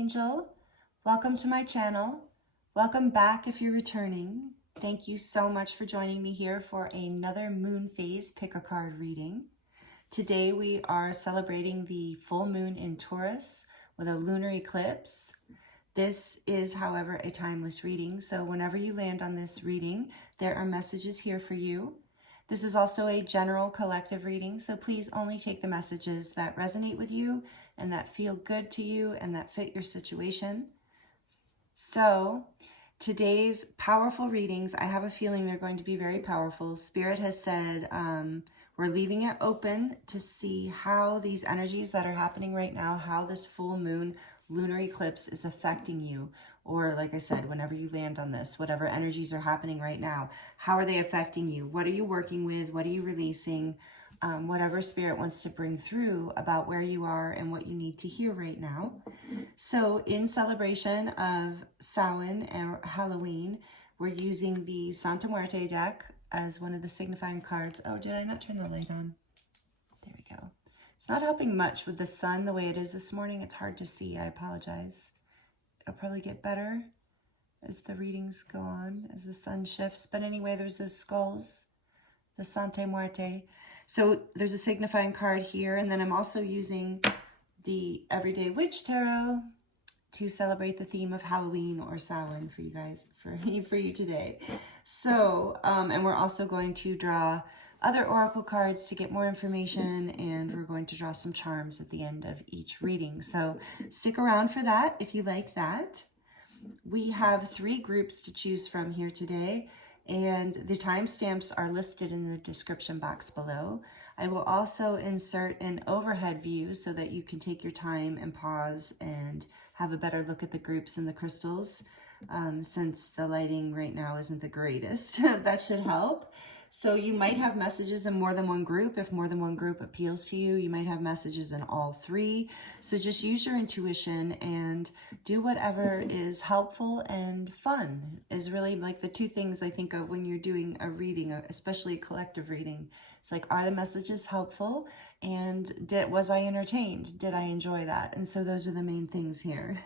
Angel. Welcome to my channel. Welcome back if you're returning. Thank you so much for joining me here for another moon phase pick a card reading. Today we are celebrating the full moon in Taurus with a lunar eclipse. This is, however, a timeless reading, so whenever you land on this reading, there are messages here for you. This is also a general collective reading, so please only take the messages that resonate with you and that feel good to you and that fit your situation. So today's powerful readings, I have a feeling they're going to be very powerful. Spirit has said we're leaving it open to see how these energies that are happening right now, how this full moon lunar eclipse is affecting you. Or like I said, whenever you land on this, whatever energies are happening right now, how are they affecting you? What are you working with? What are you releasing? Whatever Spirit wants to bring through about where you are and what you need to hear right now. So in celebration of Samhain and Halloween, we're using the Santa Muerte deck as one of the signifying cards. Oh, did I not turn the light on? There we go. It's not helping much with the sun the way it is this morning. It's hard to see. I apologize. It'll probably get better as the readings go on, as the sun shifts. But anyway, there's those skulls, the Santa Muerte. So there's a signifying card here. And then I'm also using the Everyday Witch Tarot to celebrate the theme of Halloween or Samhain for you guys, for you today. So, and we're also going to draw other oracle cards to get more information, and we're going to draw some charms at the end of each reading. So stick around for that if you like that. We have 3 groups to choose from here today, and the timestamps are listed in the description box below. I will also insert an overhead view so that you can take your time and pause and have a better look at the groups and the crystals, since the lighting right now isn't the greatest. That should help. So you might have messages in more than one group. If more than one group appeals to you, you might have messages in all 3. So just use your intuition and do whatever is helpful and fun is really like the 2 things I think of when you're doing a reading, especially a collective reading. It's like, are the messages helpful? And was I entertained? Did I enjoy that? And so those are the main things here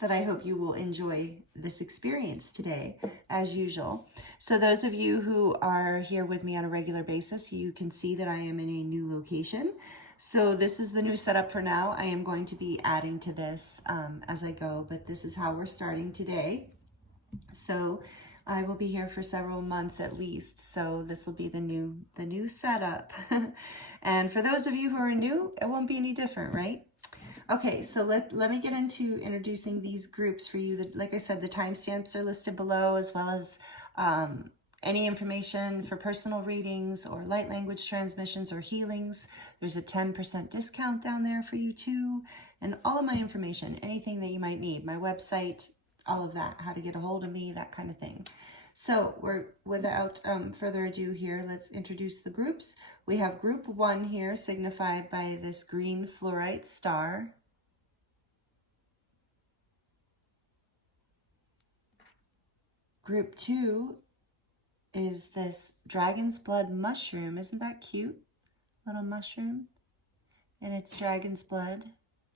that I hope you will enjoy this experience today, as usual. So those of you who are here with me on a regular basis, you can see that I am in a new location. So this is the new setup for now. I am going to be adding to this as I go, but this is how we're starting today. So I will be here for several months at least, so this will be the new setup. And for those of you who are new, it won't be any different, right? Okay, so let me get into introducing these groups for you. Like I said, the timestamps are listed below, as well as any information for personal readings or light language transmissions or healings. There's a 10% discount down there for you too, and all of my information, anything that you might need, my website, all of that, how to get a hold of me, that kind of thing. So without further ado here, let's introduce the groups. We have group 1 here, signified by this green fluorite star. Group 2 is this dragon's blood mushroom. Isn't that cute? Little mushroom. And it's dragon's blood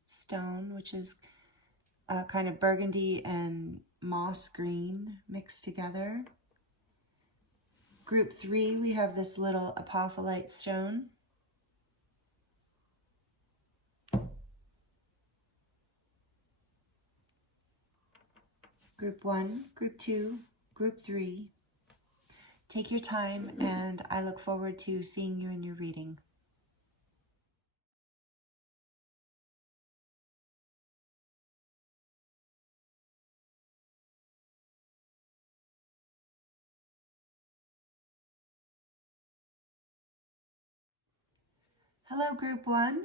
stone, which is kind of burgundy and moss green mixed together. Group 3, we have this little Apophyllite stone. Group 1, Group 2, Group 3. Take your time, and I look forward to seeing you in your reading. Hello, Group 1.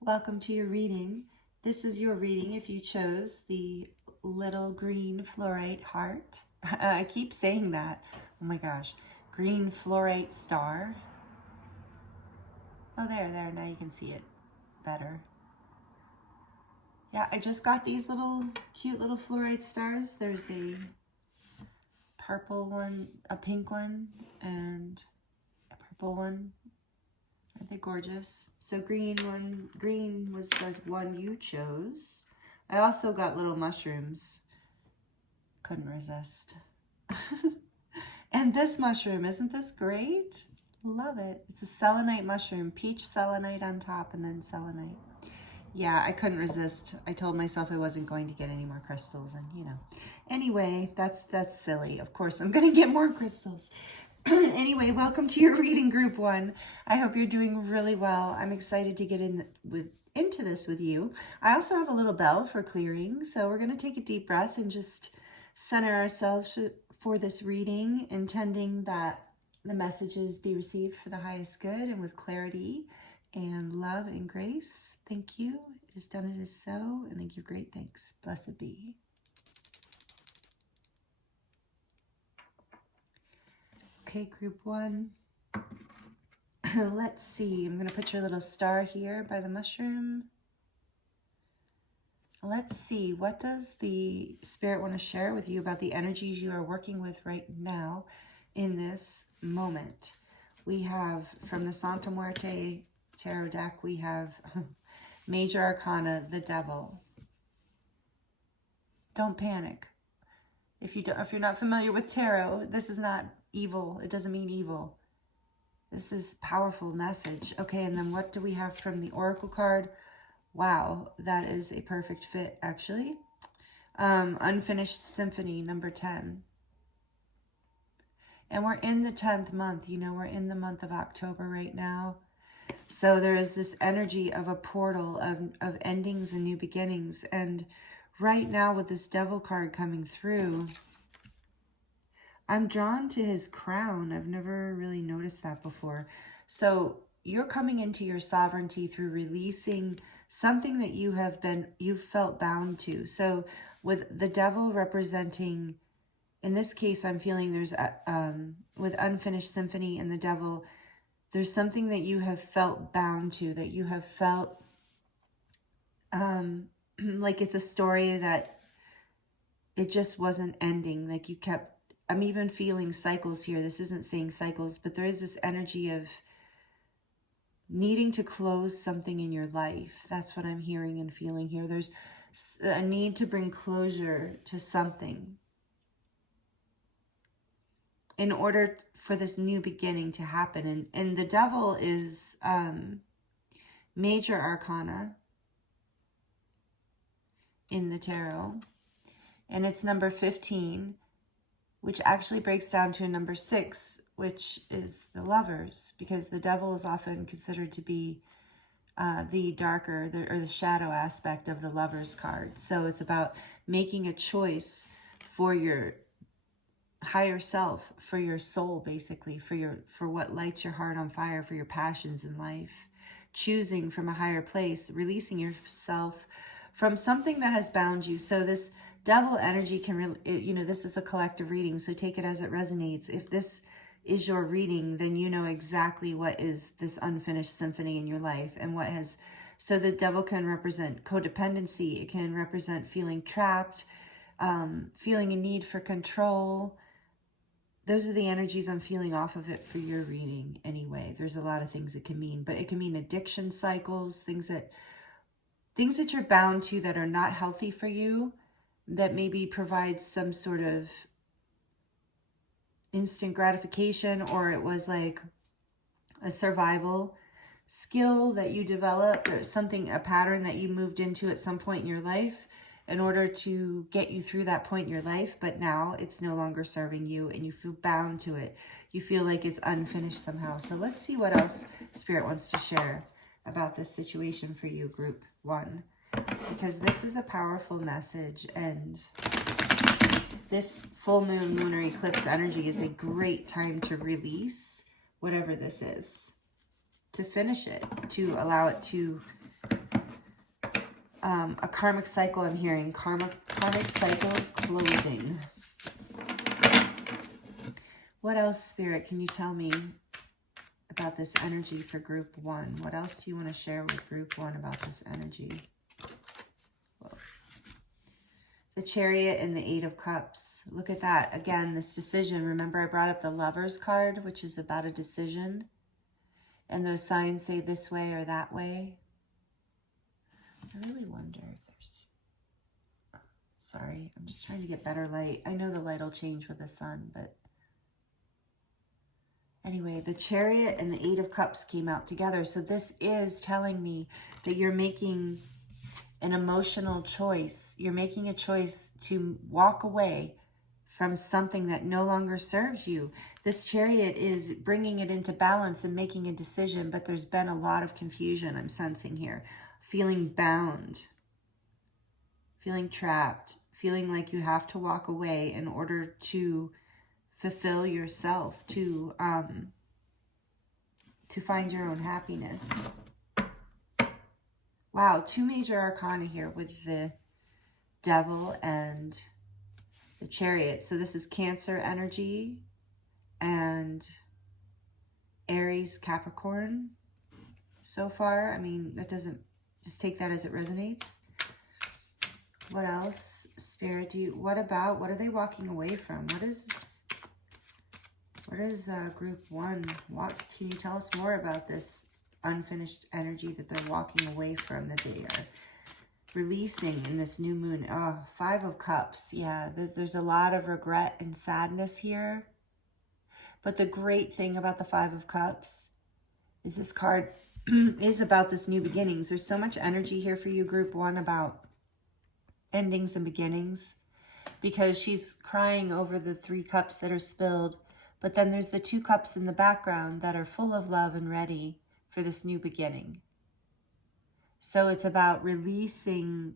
Welcome to your reading. This is your reading if you chose the little green fluorite heart. I keep saying that. Oh my gosh. Green fluorite star. Oh, there. Now you can see it better. Yeah, I just got these cute little fluorite stars. There's a purple one, a pink one, and a purple one. Aren't they gorgeous? So green was the one you chose. I also got little mushrooms. Couldn't resist. And this mushroom, isn't this great? Love it. It's a selenite mushroom, peach selenite on top and then selenite. Yeah, I couldn't resist. I told myself I wasn't going to get any more crystals and, you know. Anyway, that's silly. Of course, I'm going to get more crystals. Anyway, welcome to your reading, Group 1. I hope you're doing really well. I'm excited to get into this with you. I also have a little bell for clearing, so we're going to take a deep breath and just center ourselves for this reading, intending that the messages be received for the highest good and with clarity and love and grace. Thank you. It is done, it is so, and I give great thanks. Blessed be. Okay, Group 1. Let's see. I'm going to put your little star here by the mushroom. Let's see. What does the Spirit want to share with you about the energies you are working with right now in this moment? We have, from the Santa Muerte Tarot deck, we have Major Arcana, the Devil. Don't panic. If you're not familiar with tarot, this is not evil. It doesn't mean evil. This is a powerful message. Okay, and then what do we have from the Oracle card? Wow, that is a perfect fit, actually. Unfinished Symphony, number 10. And we're in the 10th month. You know, we're in the month of October right now. So there is this energy of a portal of endings and new beginnings. And right now with this Devil card coming through, I'm drawn to his crown. I've never really noticed that before. So you're coming into your sovereignty through releasing something that you've felt bound to. So with the Devil representing, in this case, I'm feeling there's with Unfinished Symphony and the Devil, there's something that you have felt bound to, that you have felt like it's a story that it just wasn't ending. Like you kept, I'm even feeling cycles here. This isn't saying cycles, but there is this energy of needing to close something in your life. That's what I'm hearing and feeling here. There's a need to bring closure to something in order for this new beginning to happen. And the Devil is Major Arcana in the tarot. And it's number 15, which actually breaks down to a number 6, which is the Lovers, because the Devil is often considered to be the darker or the shadow aspect of the Lovers card. So it's about making a choice for your higher self, for your soul, basically, for what lights your heart on fire, for your passions in life, choosing from a higher place, releasing yourself from something that has bound you. So this Devil energy can really, you know, this is a collective reading, so take it as it resonates. If this is your reading, then you know exactly what is this unfinished symphony in your life and what has, so the Devil can represent codependency. It can represent feeling trapped, feeling a need for control. Those are the energies I'm feeling off of it for your reading anyway. There's a lot of things it can mean, but it can mean addiction cycles, things that you're bound to that are not healthy for you, that maybe provides some sort of instant gratification, or it was like a survival skill that you developed, or something, a pattern that you moved into at some point in your life in order to get you through that point in your life, but now it's no longer serving you and you feel bound to it. You feel like it's unfinished somehow. So let's see what else Spirit wants to share about this situation for you, Group 1, because this is a powerful message, and this full moon lunar eclipse energy is a great time to release whatever this is, to finish it, to allow it to a karmic cycle. I'm hearing karmic cycles closing. What else, Spirit, can you tell me about this energy for Group 1? What else do you want to share with Group 1 about this energy? Whoa. The Chariot and the 8 of Cups. Look at that. Again, this decision. Remember, I brought up the Lovers card, which is about a decision. And those signs say this way or that way. I really wonder if there's Sorry, I'm just trying to get better light. I know the light will change with the sun, but anyway, the Chariot and the Eight of Cups came out together. So this is telling me that you're making an emotional choice. You're making a choice to walk away from something that no longer serves you. This Chariot is bringing it into balance and making a decision, but there's been a lot of confusion I'm sensing here. Feeling bound, feeling trapped, feeling like you have to walk away in order to fulfill yourself, to find your own happiness. Wow, two major arcana here with the Devil and the Chariot. So this is Cancer energy and Aries, Capricorn so far. I mean, that doesn't, just take that as it resonates. What else, Spirit? What are they walking away from? What is group one? Can you tell us more about this unfinished energy that they're walking away from, that they are releasing in this new moon? Oh, Five of Cups. Yeah, there's a lot of regret and sadness here. But the great thing about the Five of Cups is this card is about this new beginnings. There's so much energy here for you, group one, about endings and beginnings, because she's crying over the 3 cups that are spilled. But then there's the 2 cups in the background that are full of love and ready for this new beginning. So it's about releasing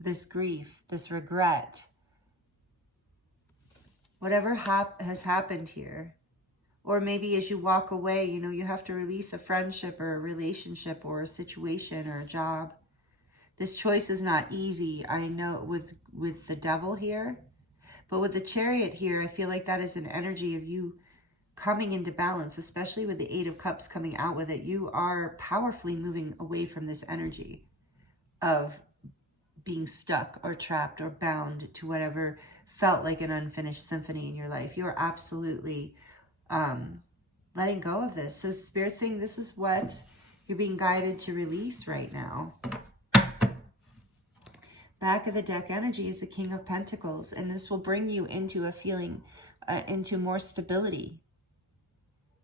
this grief, this regret, whatever has happened here. Or maybe as you walk away, you know, you have to release a friendship or a relationship or a situation or a job. This choice is not easy, I know, with the Devil here. But with the Chariot here, I feel like that is an energy of you coming into balance, especially with the Eight of Cups coming out with it. You are powerfully moving away from this energy of being stuck or trapped or bound to whatever felt like an unfinished symphony in your life. You're absolutely letting go of this. So Spirit's saying this is what you're being guided to release right now. Back of the deck energy is the King of Pentacles, and this will bring you into a feeling, into more stability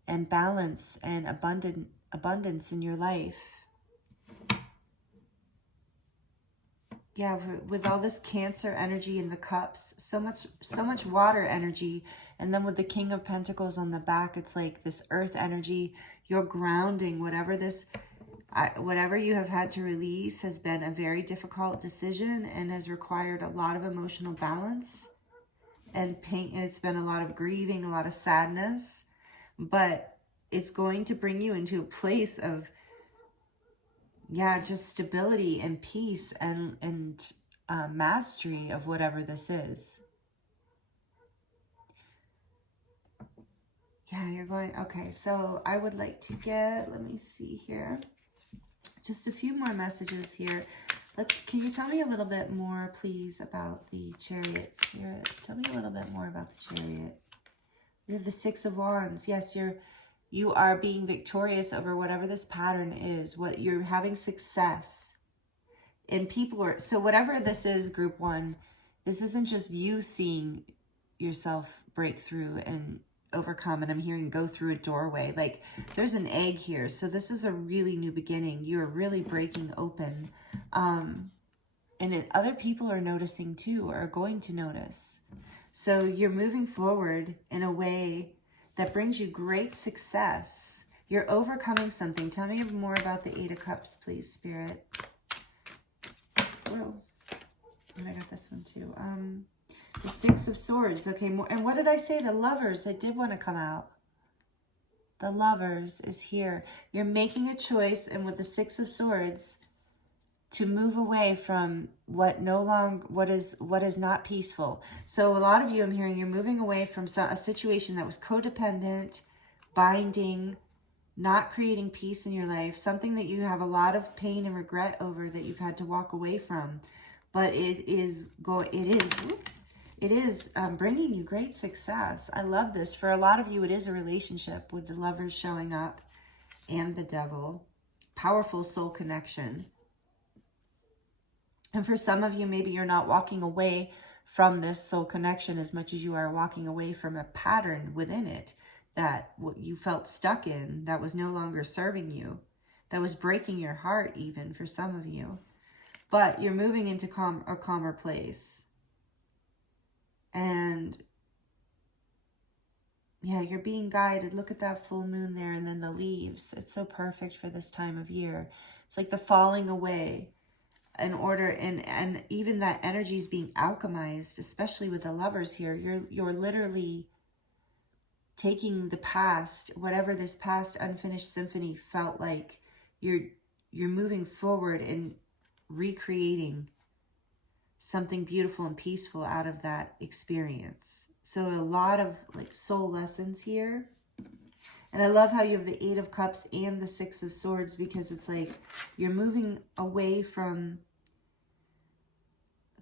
and balance and abundance in your life. Yeah, with all this Cancer energy in the cups, so much water energy, and then with the King of Pentacles on the back, it's like this earth energy. You're grounding whatever you have had to release has been a very difficult decision and has required a lot of emotional balance and pain. It's been a lot of grieving, a lot of sadness, but it's going to bring you into a place of, yeah, just stability and peace and mastery of whatever this is. Yeah, you're going, okay, so I would like to get, let me see here, just a few more messages here. Can you tell me a little bit more, please, about the Chariot, Spirit? Tell me a little bit more about the Chariot. We have the Six of Wands. Yes, you are being victorious over whatever this pattern is. What you're having success. And people are, so whatever this is, group one, this isn't just you seeing yourself break through and overcome, and I'm hearing go through a doorway. Like there's an egg here. So this is a really new beginning. You're really breaking open. And other people are noticing too, or are going to notice. So you're moving forward in a way that brings you great success. You're overcoming something. Tell me more about the Eight of Cups, please, Spirit. Whoa. And I got this one too. The Six of Swords. Okay, more. And what did I say? The Lovers. I did want to come out. The Lovers is here. You're making a choice, and with the Six of Swords, to move away from what is not peaceful. So a lot of you, I'm hearing, you're moving away from a situation that was codependent, binding, not creating peace in your life, something that you have a lot of pain and regret over that you've had to walk away from. But it is bringing you great success. I love this. For a lot of you, it is a relationship with the Lovers showing up and the Devil. Powerful soul connection. And for some of you, maybe you're not walking away from this soul connection as much as you are walking away from a pattern within it that you felt stuck in, that was no longer serving you, that was breaking your heart even for some of you. But you're moving into a calmer place. And yeah, you're being guided. Look at that full moon there and then the leaves. It's so perfect for this time of year. It's like the falling away in order, and even that energy is being alchemized, especially with the lovers here. You're literally taking the past, whatever this past unfinished symphony felt like, you're moving forward and recreating something beautiful and peaceful out of that experience. So a lot of like soul lessons here. And I love how you have the 8 of Cups and the 6 of Swords, because it's like you're moving away from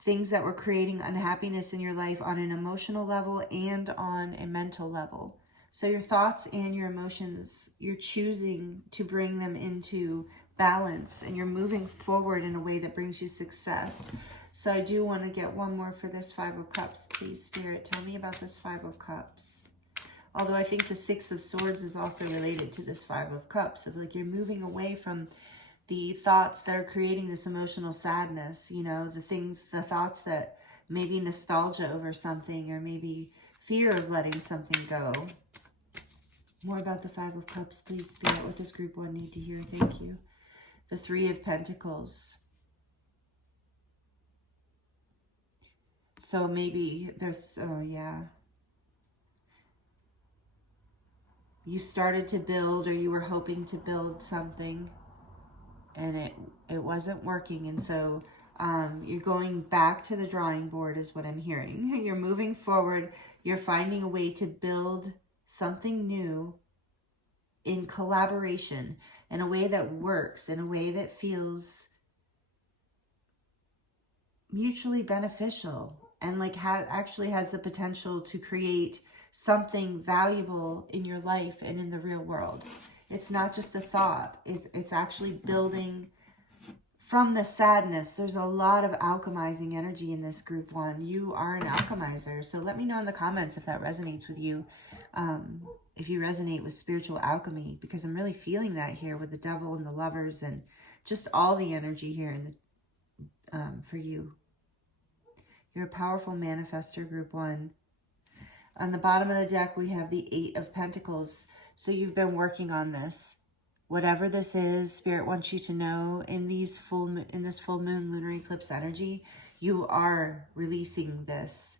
things that were creating unhappiness in your life on an emotional level and on a mental level. So your thoughts and your emotions, you're choosing to bring them into balance, and you're moving forward in a way that brings you success. So I do want to get one more for this 5 of Cups. Please, Spirit, tell me about this 5 of Cups. Although I think the 6 of Swords is also related to this 5 of Cups. Of like you're moving away from the thoughts that are creating this emotional sadness. You know, the thoughts that maybe nostalgia over something, or maybe fear of letting something go. More about the 5 of Cups, please, Spirit. What does Group 1 need to hear? Thank you. The 3 of Pentacles. So maybe there's, oh yeah. You started to build, or you were hoping to build something, and it wasn't working. And so you're going back to the drawing board is what I'm hearing. You're moving forward. You're finding a way to build something new in collaboration, in a way that works, in a way that feels mutually beneficial, and like actually has the potential to create something valuable in your life and in the real world. It's not just a thought. It's actually building from the sadness. There's a lot of alchemizing energy in this Group 1. You are an alchemizer. So let me know in the comments if that resonates with you. If you resonate with spiritual alchemy, because I'm really feeling that here with the Devil and the Lovers, and just all the energy here in the, for you. You're a powerful manifester, Group 1. On the bottom of the deck, we have the 8 of Pentacles. So you've been working on this. Whatever this is, Spirit wants you to know in this full moon lunar eclipse energy, you are releasing this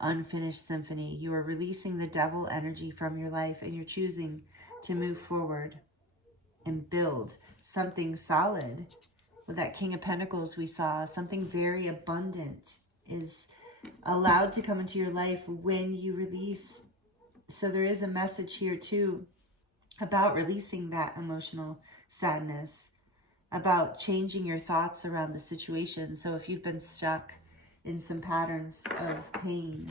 unfinished symphony. You are releasing the Devil energy from your life, and you're choosing to move forward and build something solid. With that King of Pentacles we saw, something very abundant is allowed to come into your life when you release. So there is a message here too about releasing that emotional sadness, about changing your thoughts around the situation. So if you've been stuck in some patterns of pain,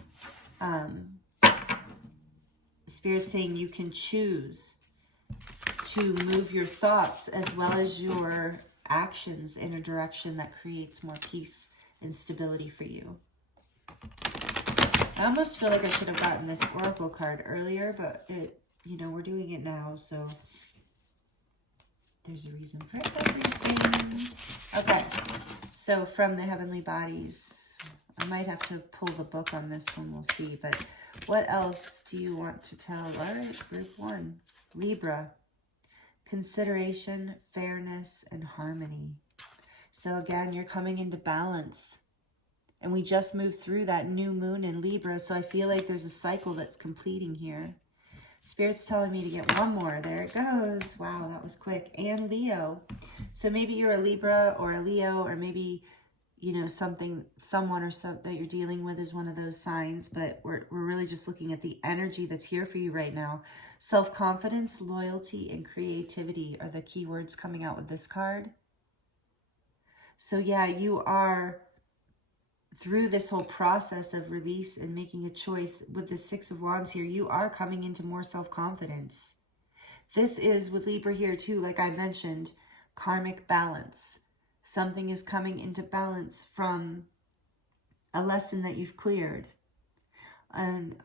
Spirit's saying you can choose to move your thoughts as well as your actions in a direction that creates more peace and stability for you. I almost feel like I should have gotten this Oracle card earlier, but we're doing it now, so there's a reason for everything. Okay, so from the Heavenly Bodies, I might have to pull the book on this one, we'll see, but what else do you want to tell? All right, Group 1, Libra, consideration, fairness, and harmony. So again, you're coming into balance. And we just moved through that new moon in Libra, so I feel like there's a cycle that's completing here. Spirit's telling me to get one more. There it goes. Wow, that was quick. And Leo. So maybe you're a Libra or a Leo, or maybe, someone that you're dealing with is one of those signs, but we're really just looking at the energy that's here for you right now. Self-confidence, loyalty, and creativity are the keywords coming out with this card. So yeah, you are, through this whole process of release and making a choice with the 6 of Wands here, you are coming into more self-confidence. This is, with Libra here too, like I mentioned, karmic balance. Something is coming into balance from a lesson that you've cleared. And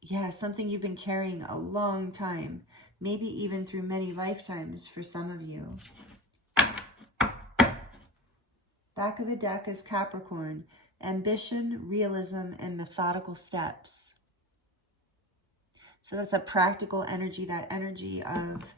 yeah, something you've been carrying a long time, maybe even through many lifetimes for some of you. Back of the deck is Capricorn, ambition, realism, and methodical steps. So that's a practical energy, that energy of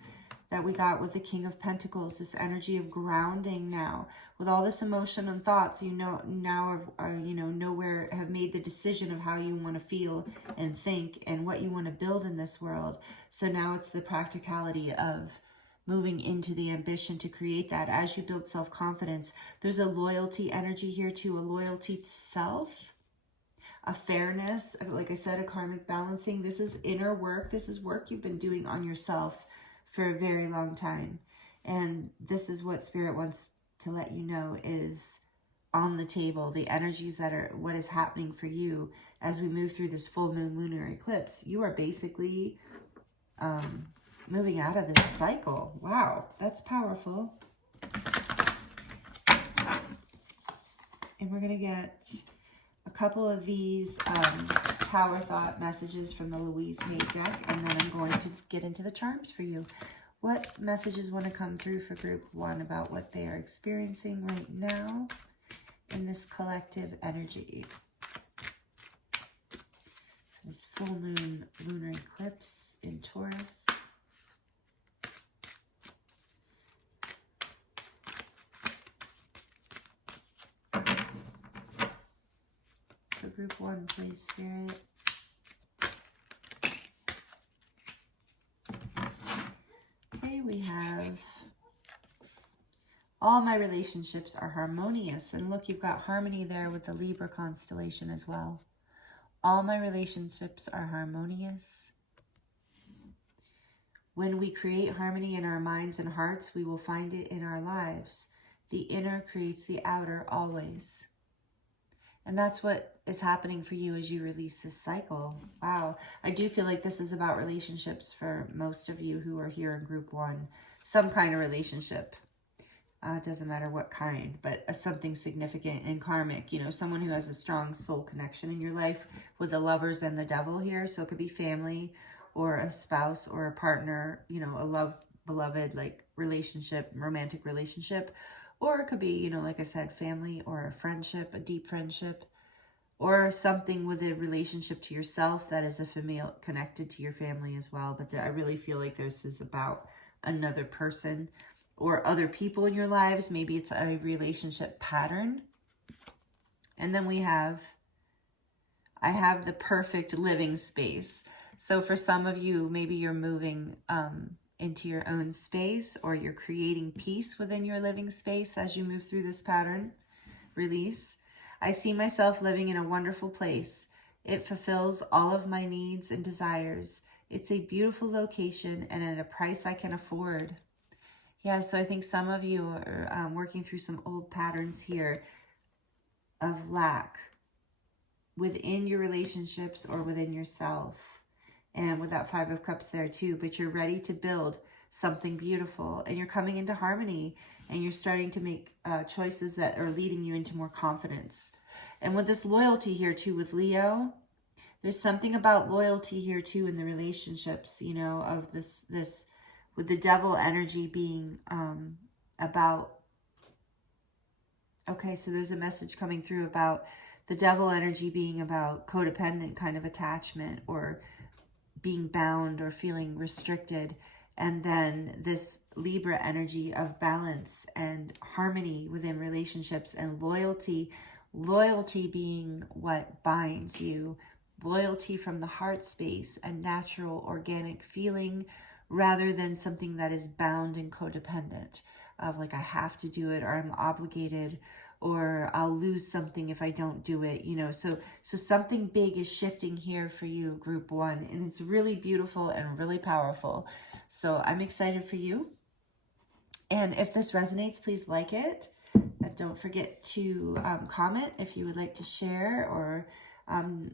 that we got with the King of Pentacles, this energy of grounding now. With all this emotion and thoughts, you know, now have made the decision of how you want to feel and think and what you want to build in this world. So now it's the practicality of moving into the ambition to create that. As you build self-confidence, there's a loyalty energy here too, a loyalty to self, a fairness, like I said, a karmic balancing. This is inner work. This is work you've been doing on yourself for a very long time. And this is what Spirit wants to let you know is on the table. The energies that are what is happening for you as we move through this full moon lunar eclipse. You are basically moving out of this cycle. Wow, that's powerful. And we're going to get a couple of these power thought messages from the Louise Hay deck, and then I'm going to get into the charms for you. What messages want to come through for group 1 about what they are experiencing right now in this collective energy? This full moon lunar eclipse in Taurus. For group 1, please, Spirit. Okay, we have all my relationships are harmonious. And look, you've got harmony there with the Libra constellation as well. All my relationships are harmonious. When we create harmony in our minds and hearts, we will find it in our lives. The inner creates the outer always. And that's what is happening for you as you release this cycle. Wow. I do feel like this is about relationships for most of you who are here in group 1. Some kind of relationship. It doesn't matter what kind, but something significant and karmic. You know, someone who has a strong soul connection in your life with the Lovers and the Devil here. So it could be family or a spouse or a partner, you know, a beloved like relationship, romantic relationship. Or it could be, you know, like I said, family or a friendship, a deep friendship, or something with a relationship to yourself that is a familial connected to your family as well. But I really feel like this is about another person or other people in your lives. Maybe it's a relationship pattern. And then I have the perfect living space. So for some of you, maybe you're moving into your own space, or you're creating peace within your living space as you move through this pattern release. I see myself living in a wonderful place. It fulfills all of my needs and desires. It's a beautiful location and at a price I can afford. Yeah, so I think some of you are working through some old patterns here of lack within your relationships or within yourself. And with that 5 of Cups there too, but you're ready to build something beautiful, and you're coming into harmony, and you're starting to make choices that are leading you into more confidence. And with this loyalty here too with Leo, there's something about loyalty here too in the relationships, you know, of this with the Devil energy being about, okay, so there's a message coming through about the Devil energy being about codependent kind of attachment, or being bound or feeling restricted. And then this Libra energy of balance and harmony within relationships, and loyalty being what binds you, loyalty from the heart space, a natural organic feeling rather than something that is bound and codependent of like I have to do it, or I'm obligated, or I'll lose something if I don't do it, you know. So something big is shifting here for you, group 1, and it's really beautiful and really powerful. So I'm excited for you. And if this resonates, please like it. Don't forget to comment if you would like to share, or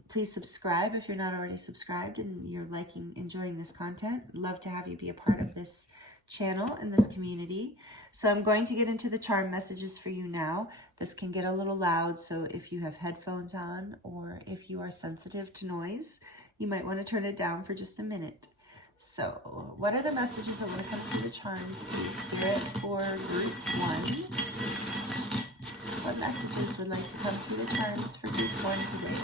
please subscribe if you're not already subscribed and you're enjoying this content. Love to have you be a part of this channel in this community. So I'm going to get into the charm messages for you now. This can get a little loud, so if you have headphones on or if you are sensitive to noise, you might want to turn it down for just a minute. So what are the messages that want to come through the charms, please, Spirit, for group 1? What messages would like to come through the charms for group 1 today?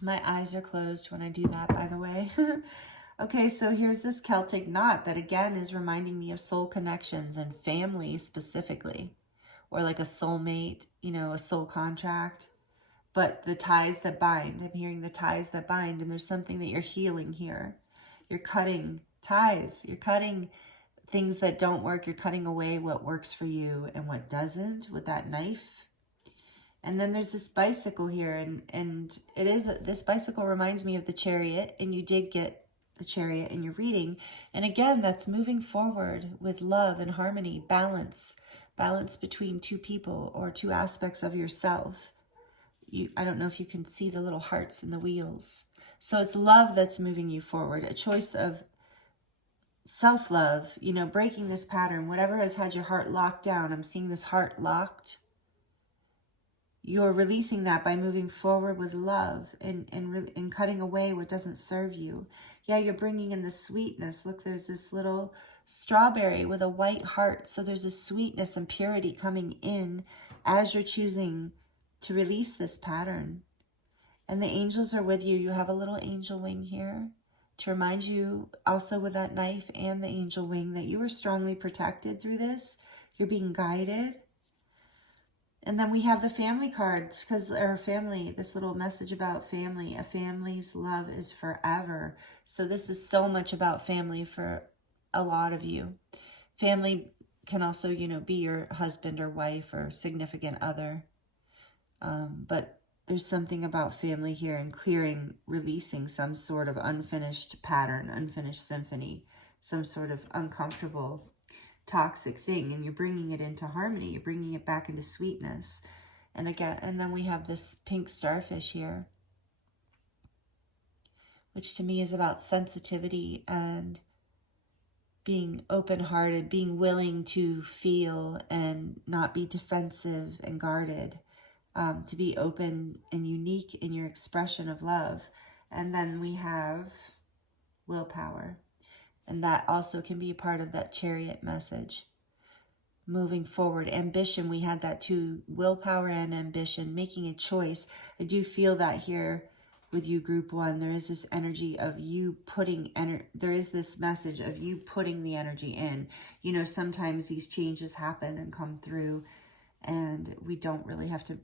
My eyes are closed when I do that, by the way. Okay, so here's this Celtic knot that again is reminding me of soul connections and family specifically, or like a soulmate, you know, a soul contract. But the ties that bind, I'm hearing the ties that bind, and there's something that you're healing here. You're cutting ties, you're cutting things that don't work, you're cutting away what works for you and what doesn't with that knife. And then there's this bicycle here, and this bicycle reminds me of the Chariot, and you did get the Chariot in your reading. And again, that's moving forward with love and harmony, balance between two people or two aspects of yourself. I don't know if you can see the little hearts in the wheels. So it's love that's moving you forward, a choice of self-love, you know, breaking this pattern, whatever has had your heart locked down. I'm seeing this heart locked. You're releasing that by moving forward with love and cutting away what doesn't serve you. Yeah, you're bringing in the sweetness. Look, there's this little strawberry with a white heart. So there's a sweetness and purity coming in as you're choosing to release this pattern. And the angels are with you. You have a little angel wing here to remind you also with that knife and the angel wing that you are strongly protected through this. You're being guided. And then we have the family cards, this little message about family. A family's love is forever. So this is so much about family for a lot of you. Family can also, you know, be your husband or wife or significant other. But there's something about family here and clearing, releasing some sort of unfinished pattern, unfinished symphony, some sort of uncomfortable, toxic thing, and you're bringing it into harmony. You're bringing it back into sweetness. And again, and then we have this pink starfish here, which to me is about sensitivity and being open-hearted, being willing to feel and not be defensive and guarded. To be open and unique in your expression of love. And then we have willpower. And that also can be a part of that Chariot message. Moving forward. Ambition, we had that too. Willpower and ambition, making a choice. I do feel that here with you, group 1. There is this energy of you putting, there is this message of you putting the energy in. You know, sometimes these changes happen and come through, and we don't really have to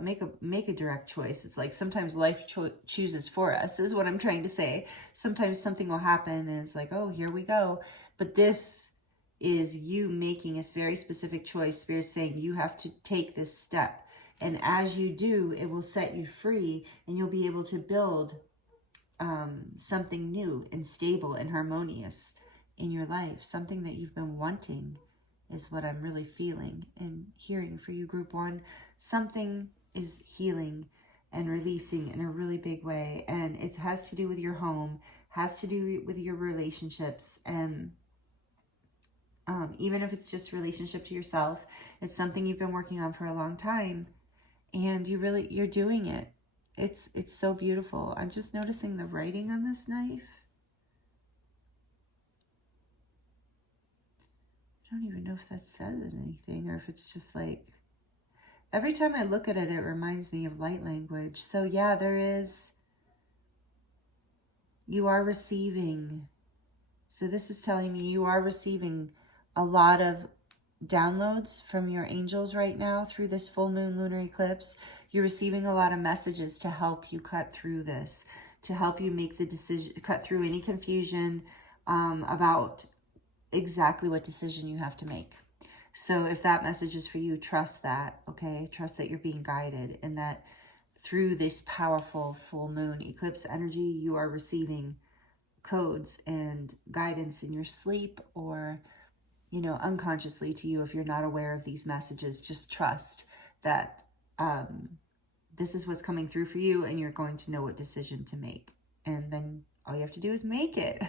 make a direct choice. It's like sometimes life chooses for us, is what I'm trying to say. Sometimes something will happen and it's like, oh, here we go. But this is you making a very specific choice. Spirit's saying you have to take this step. And as you do, it will set you free and you'll be able to build something new and stable and harmonious in your life. Something that you've been wanting is what I'm really feeling and hearing for you, group 1. Something is healing and releasing in a really big way. And it has to do with your home, has to do with your relationships. And even if it's just relationship to yourself, it's something you've been working on for a long time. And you're doing it. It's so beautiful. I'm just noticing the writing on this knife. I don't even know if that says anything or if it's just like, every time I look at it, it reminds me of light language. So yeah, you are receiving. So this is telling me you are receiving a lot of downloads from your angels right now through this full moon lunar eclipse. You're receiving a lot of messages to help you cut through this, to help you make the decision, cut through any confusion about exactly what decision you have to make. So if that message is for you, trust that, okay? Trust that you're being guided and that through this powerful full moon eclipse energy, you are receiving codes and guidance in your sleep or, you know, unconsciously to you if you're not aware of these messages. Just trust that this is what's coming through for you and you're going to know what decision to make and then all you have to do is make it.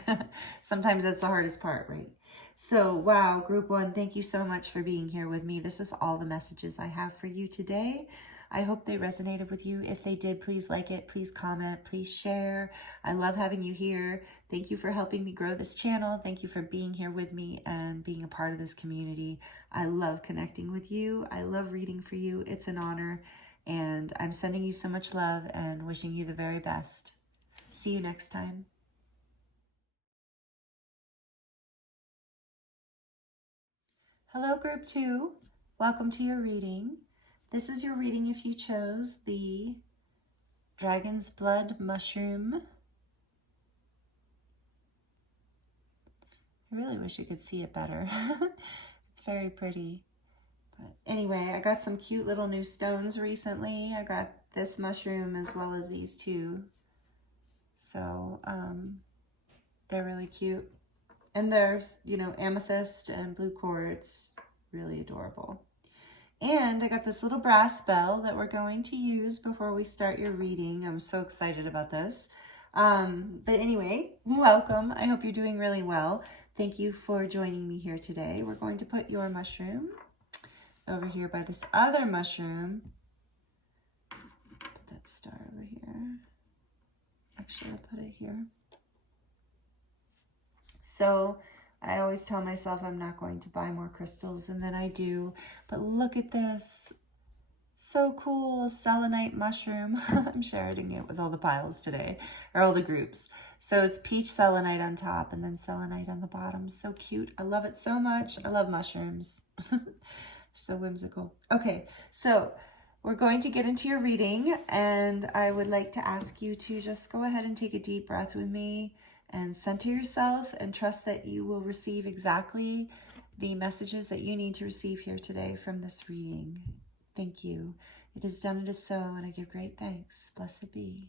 Sometimes that's the hardest part, right? So, wow, group one, thank you so much for being here with me. This is all the messages I have for you today. I hope they resonated with you. If they did, please like it, please comment, please share. I love having you here. Thank you for helping me grow this channel. Thank you for being here with me and being a part of this community. I love connecting with you. I love reading for you. It's an honor. And I'm sending you so much love and wishing you the very best. See you next time. Hello, group two. Welcome to your reading. This is your reading if you chose the Dragon's Blood Mushroom. I really wish you could see it better. It's very pretty. But anyway, I got some cute little new stones recently. I got this mushroom as well as these two. So they're really cute. And there's, you know, amethyst and blue quartz, really adorable. And I got this little brass bell that we're going to use before we start your reading. I'm so excited about this. But anyway, welcome. I hope you're doing really well. Thank you for joining me here today. We're going to put your mushroom over here by this other mushroom. Put that star over here. Actually, I'll put it here. So I always tell myself I'm not going to buy more crystals, and then I do. But look at this. So cool, selenite mushroom. I'm sharing it with all the piles today, or all the groups. So it's peach selenite on top and then selenite on the bottom. So cute. I love it so much. I love mushrooms. So whimsical. Okay, so we're going to get into your reading, and I would like to ask you to just go ahead and take a deep breath with me and center yourself and trust that you will receive exactly the messages that you need to receive here today from this reading. Thank you. It is done, it is so, and I give great thanks. Blessed be.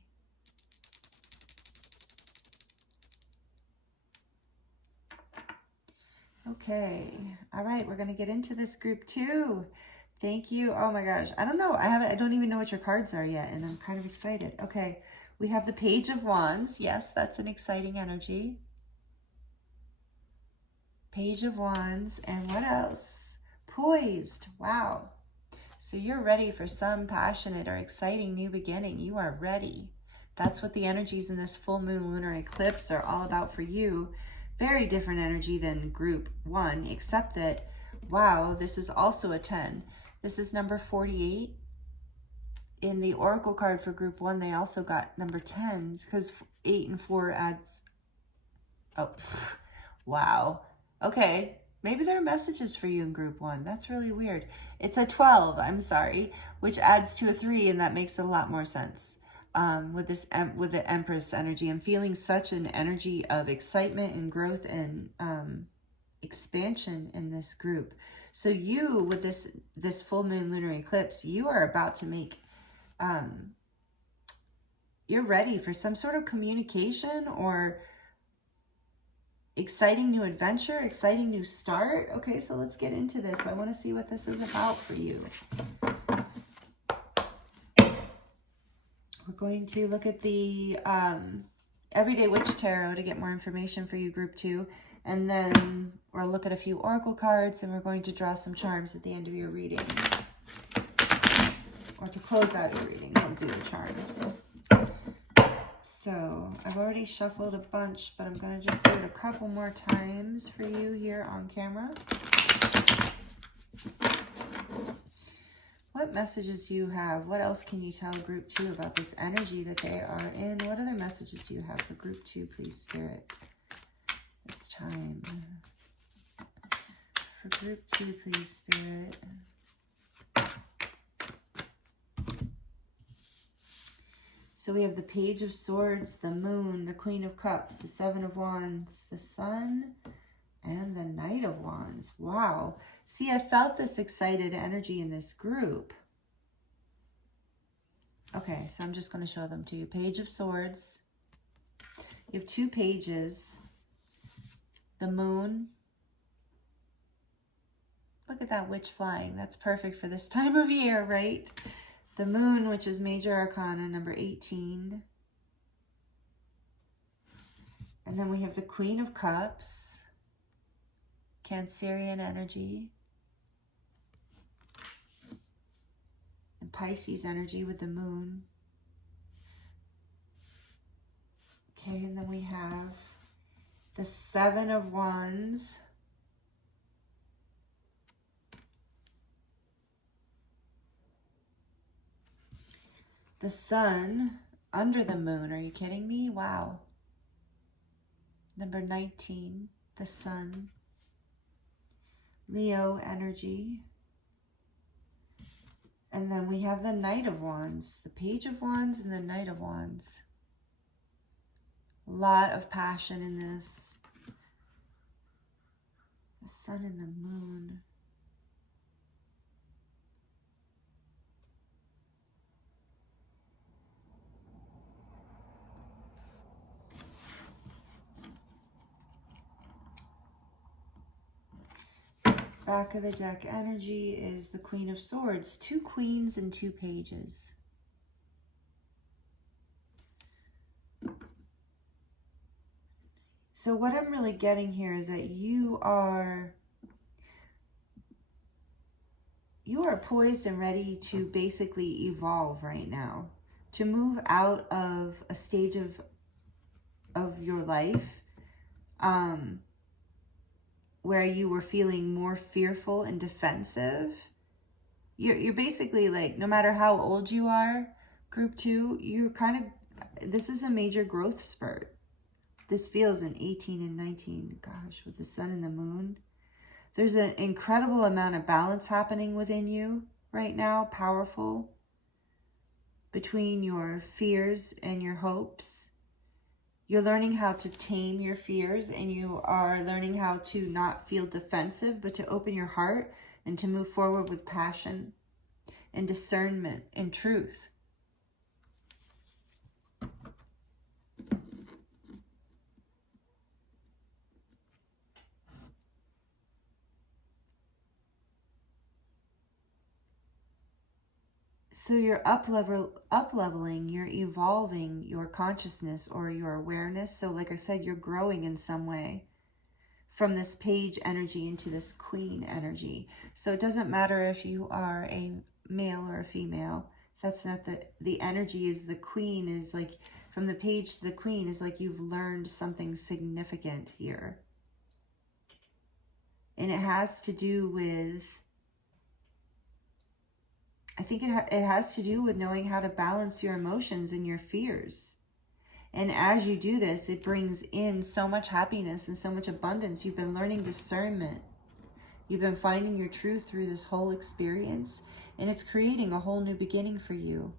Okay. All right, we're going to get into this group two. Thank you. Oh my gosh. I don't know. I don't even know what your cards are yet, and I'm kind of excited. Okay. We have the Page of Wands. Yes, that's an exciting energy. Page of Wands. And what else? Poised. Wow. So you're ready for some passionate or exciting new beginning. You are ready. That's what the energies in this full moon lunar eclipse are all about for you. Very different energy than group one, except that, wow, this is also a 10. This is number 48. In the Oracle card for group one, they also got number 10 because 8 and 4 adds, oh, wow. Okay, maybe there are messages for you in group one. That's really weird. It's a 12, I'm sorry, which adds to a 3, and that makes a lot more sense. With the Empress energy, I'm feeling such an energy of excitement and growth and expansion in this group. So you, with this full moon lunar eclipse, you are about to make you're ready for some sort of communication or exciting new adventure, exciting new start. Okay, so let's get into this. I want to see what this is about for you. We're going to look at the Everyday Witch Tarot to get more information for you, group two. And then we'll look at a few oracle cards, and we're going to draw some charms at the end of your reading. Or to close out your reading, we'll do the charms. So I've already shuffled a bunch, but I'm going to just do it a couple more times for you here on camera. What messages do you have? What else can you tell group two about this energy that they are in? What other messages do you have for group two, please, Spirit, this time? For group two, please, Spirit. So we have the Page of Swords, the Moon, the Queen of Cups, the Seven of Wands, the Sun, and the Knight of Wands. Wow. See, I felt this excited energy in this group. Okay, so I'm just going to show them to you. Page of Swords. You have two pages. The Moon. Look at that witch flying. That's perfect for this time of year, right? The Moon, which is Major Arcana, number 18. And then we have the Queen of Cups, Cancerian energy, and Pisces energy with the moon. Okay, and then we have the Seven of Wands, the Sun under the moon. Are you kidding me? Wow. Number 19, the Sun. Leo energy. And then we have the Knight of Wands, the Page of Wands and the Knight of Wands. A lot of passion in this. The Sun and the Moon. Back of the deck energy is the Queen of Swords. 2 queens and 2 pages. So what I'm really getting here is that you are poised and ready to basically evolve right now, to move out of a stage of your life where you were feeling more fearful and defensive. You're basically like, no matter how old you are, group 2, you're kind of, this is a major growth spurt. This feels in 18 and 19, gosh, with the Sun and the Moon. There's an incredible amount of balance happening within you right now, powerful, between your fears and your hopes. You're learning how to tame your fears, and you are learning how to not feel defensive, but to open your heart and to move forward with passion and discernment and truth. So you're up-leveling, you're evolving your consciousness or your awareness. So like I said, you're growing in some way from this Page energy into this Queen energy. So it doesn't matter if you are a male or a female. That's not the energy. Is the Queen is like, from the Page to the Queen is like you've learned something significant here. And it has to do with, I think it has to do with knowing how to balance your emotions and your fears. And as you do this, it brings in so much happiness and so much abundance. You've been learning discernment. You've been finding your truth through this whole experience. And it's creating a whole new beginning for you.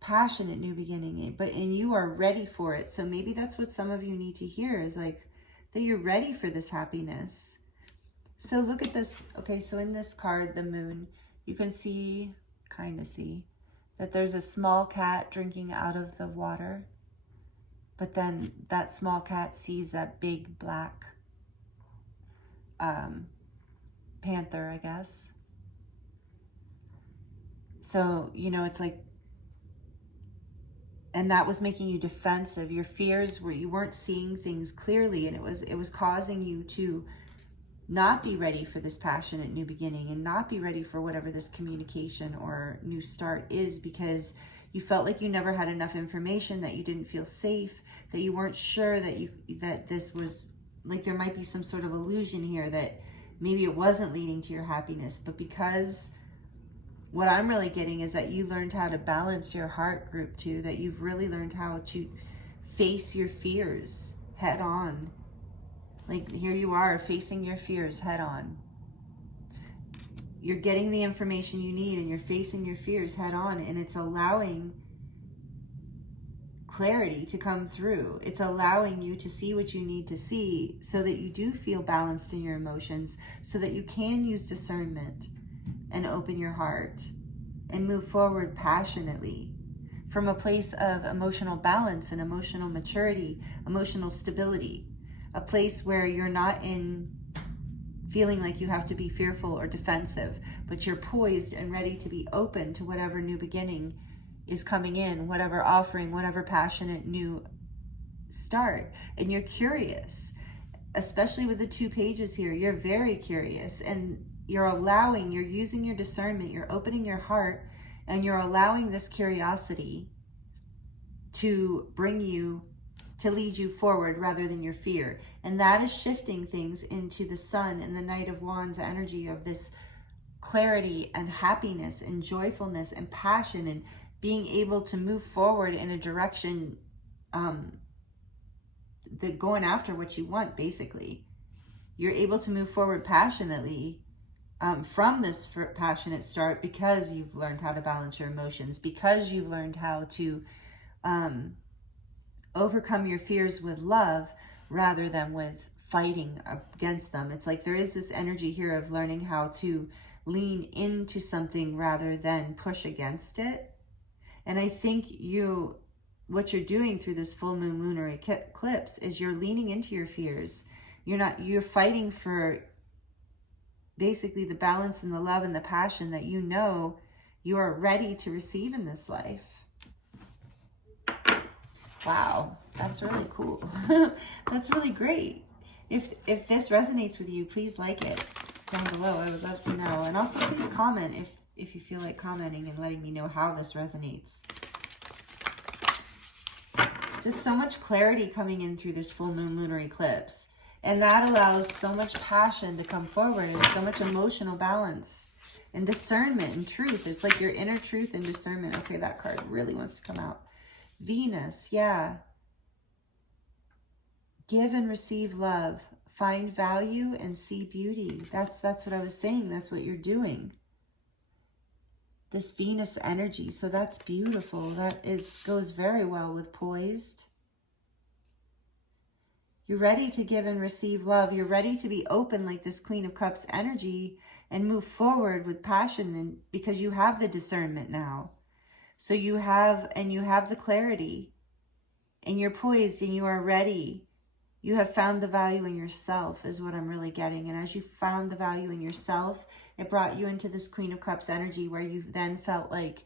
Passionate new beginning. And you are ready for it. So maybe that's what some of you need to hear, is like that you're ready for this happiness. So look at this. Okay, so in this card, the Moon, you can see, kind of see, that there's a small cat drinking out of the water. But then that small cat sees that big black panther, I guess. So, you know, it's like, and that was making you defensive. Your fears were, you weren't seeing things clearly, and it was causing you to not be ready for this passionate new beginning and not be ready for whatever this communication or new start is, because you felt like you never had enough information, that you didn't feel safe, that you weren't sure that this was, like, there might be some sort of illusion here that maybe it wasn't leading to your happiness. But because what I'm really getting is that you learned how to balance your heart, group 2, that you've really learned how to face your fears head on. Like, here you are facing your fears head on. You're getting the information you need and you're facing your fears head on, and it's allowing clarity to come through. It's allowing you to see what you need to see so that you do feel balanced in your emotions, so that you can use discernment and open your heart and move forward passionately from a place of emotional balance and emotional maturity, emotional stability. A place where you're not in feeling like you have to be fearful or defensive, but you're poised and ready to be open to whatever new beginning is coming in, whatever offering, whatever passionate new start, and you're curious, especially with the 2 pages here. You're very curious, and you're using your discernment, you're opening your heart, and you're allowing this curiosity to lead you forward rather than your fear. And that is shifting things into the Sun and the Knight of Wands energy of this clarity and happiness and joyfulness and passion, and being able to move forward in a direction going after what you want. Basically, you're able to move forward passionately from this passionate start, because you've learned how to balance your emotions, because you've learned how to overcome your fears with love rather than with fighting against them. It's like there is this energy here of learning how to lean into something rather than push against it. And I think what you're doing through this full moon lunar eclipse is you're leaning into your fears. You're fighting for basically the balance and the love and the passion that you know you are ready to receive in this life. Wow, that's really cool. That's really great. If this resonates with you, please like it down below. I would love to know. And also please comment if you feel like commenting and letting me know how this resonates. Just so much clarity coming in through this full moon lunar eclipse. And that allows so much passion to come forward, and so much emotional balance and discernment and truth. It's like your inner truth and discernment. Okay, that card really wants to come out. Venus, yeah. Give and receive love. Find value and see beauty. That's what I was saying. That's what you're doing. This Venus energy. So that's beautiful. Goes very well with poised. You're ready to give and receive love. You're ready to be open like this Queen of Cups energy and move forward with passion, and because you have the discernment now. So you have the clarity, and you're poised and you are ready. You have found the value in yourself is what I'm really getting. And as you found the value in yourself, it brought you into this Queen of Cups energy where you then felt like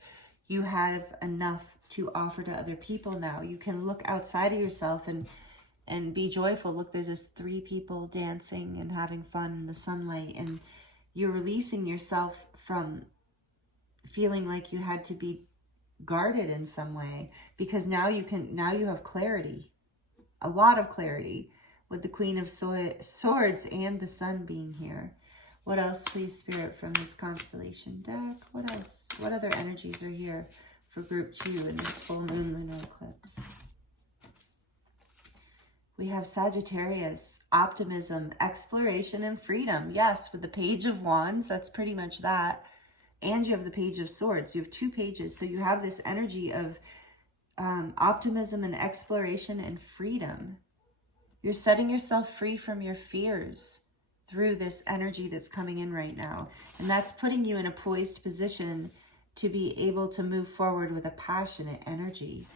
you have enough to offer to other people now. You can look outside of yourself and be joyful. Look, there's this 3 people dancing and having fun in the sunlight, and you're releasing yourself from feeling like you had to be guarded in some way, because now you have clarity, a lot of clarity, with the Queen of Swords and the Sun being here. What else, please, Spirit, from this constellation deck? What else? What other energies are here for group 2 in this full moon lunar eclipse? We have Sagittarius, optimism, exploration, and freedom. Yes, with the Page of Wands, that's pretty much that. And you have the Page of Swords. You have 2 pages. So you have this energy of optimism and exploration and freedom. You're setting yourself free from your fears through this energy that's coming in right now. And that's putting you in a poised position to be able to move forward with a passionate energy.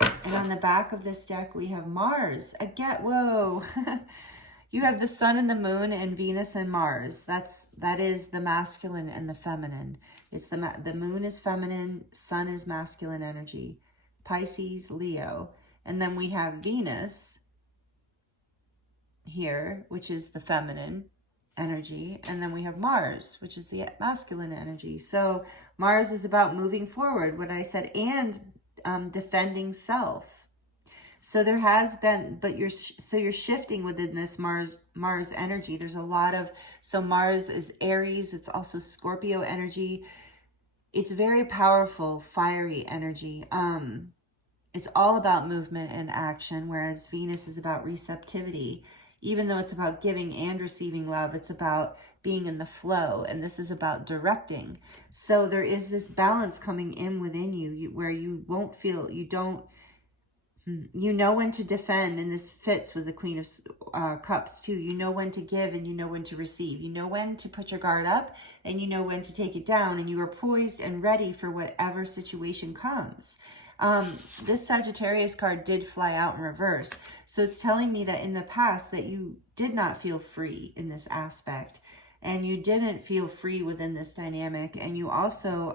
And on the back of this deck, we have Mars. Again, whoa. You have the Sun and the Moon and Venus and Mars. That is the masculine and the feminine. It's the Moon is feminine, Sun is masculine energy. Pisces, Leo. And then we have Venus here, which is the feminine energy. And then we have Mars, which is the masculine energy. So Mars is about moving forward, what I said, and defending self. So there has been, but you're shifting within this Mars energy. There's a lot of, so Mars is Aries. It's also Scorpio energy. It's very powerful, fiery energy. It's all about movement and action, whereas Venus is about receptivity. Even though it's about giving and receiving love, it's about being in the flow, and this is about directing. So there is this balance coming in within you where you won't feel, you know when to defend, and this fits with the Queen of Cups too. You know when to give and you know when to receive. You know when to put your guard up and you know when to take it down, and you are poised and ready for whatever situation comes. This Sagittarius card did fly out in reverse. So it's telling me that in the past that you did not feel free in this aspect, and you didn't feel free within this dynamic, and you also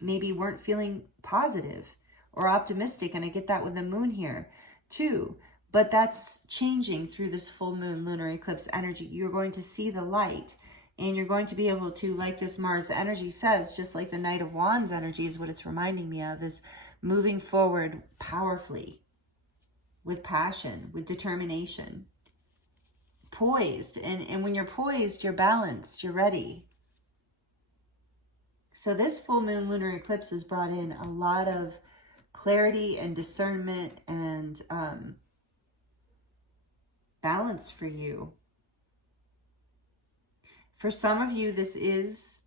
maybe weren't feeling positive or optimistic. And I get that with the Moon here. too. But that's changing through this full moon lunar eclipse energy. You're going to see the light, and you're going to be able to, like this Mars energy says, just like the Knight of Wands energy is what it's reminding me of, is moving forward powerfully, with passion, with determination, poised. And when you're poised, you're balanced, you're ready. So this full moon lunar eclipse has brought in a lot of clarity and discernment and balance for you. For some of you, this is,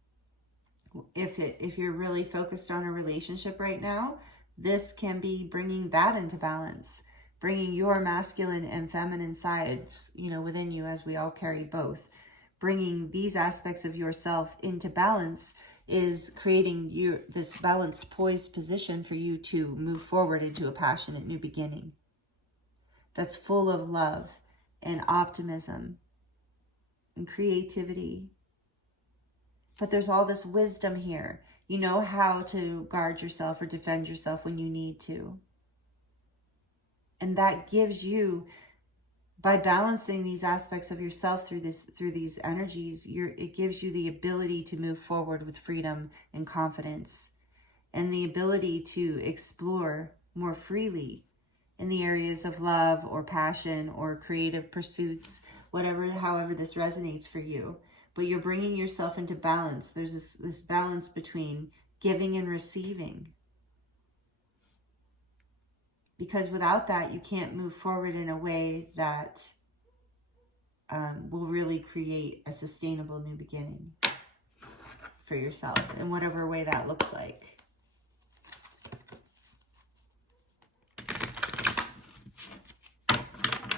if you're really focused on a relationship right now, this can be bringing that into balance, bringing your masculine and feminine sides, you know, within you, as we all carry both. Bringing these aspects of yourself into balance is creating this balanced, poised position for you to move forward into a passionate new beginning that's full of love and optimism and creativity. But there's all this wisdom here. You know how to guard yourself or defend yourself when you need to. And that gives you, by balancing these aspects of yourself through these energies, it gives you the ability to move forward with freedom and confidence, and the ability to explore more freely in the areas of love or passion or creative pursuits, however this resonates for you. But you're bringing yourself into balance. There's this balance between giving and receiving. Because without that, you can't move forward in a way that will really create a sustainable new beginning for yourself, in whatever way that looks like.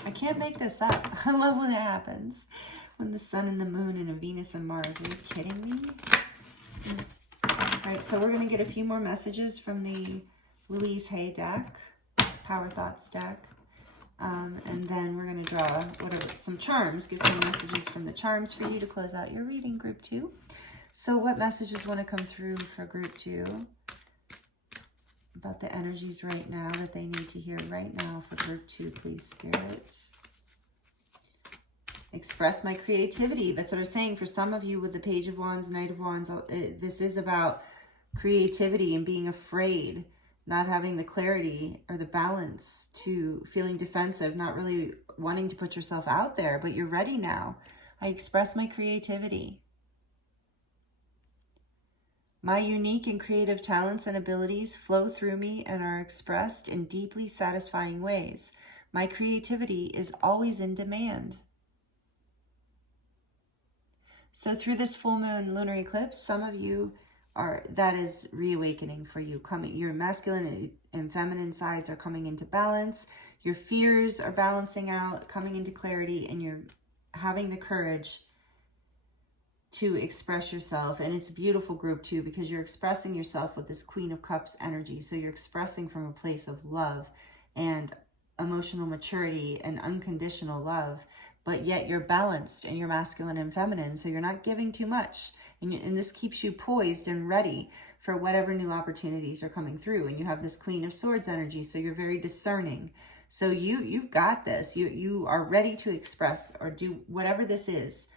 I can't make this up. I love when it happens. When the sun and the moon and a Venus and Mars. Are you kidding me? All right, so we're going to get a few more messages from the Louise Hay deck. Power Thoughts deck, and then we're going to draw some charms, get some messages from the charms for you to close out your reading, group 2. So what messages want to come through for group 2 about the energies right now that they need to hear right now for group 2, please, Spirit? Express my creativity. That's what I was saying. For some of you with the Page of Wands, Knight of Wands, this is about creativity and being afraid, not having the clarity or the balance, to feeling defensive, not really wanting to put yourself out there, but you're ready now. I express my creativity. My unique and creative talents and abilities flow through me and are expressed in deeply satisfying ways. My creativity is always in demand. So through this full moon lunar eclipse, some of you that is reawakening for you. Your masculine and feminine sides are coming into balance. Your fears are balancing out, coming into clarity, and you're having the courage to express yourself. And it's a beautiful group too, because you're expressing yourself with this Queen of Cups energy. So you're expressing from a place of love and emotional maturity and unconditional love, but yet you're balanced and you're masculine and feminine. So you're not giving too much. And this keeps you poised and ready for whatever new opportunities are coming through. And you have this Queen of Swords energy, so you're very discerning. So you've got this. You are ready to express or do whatever this is,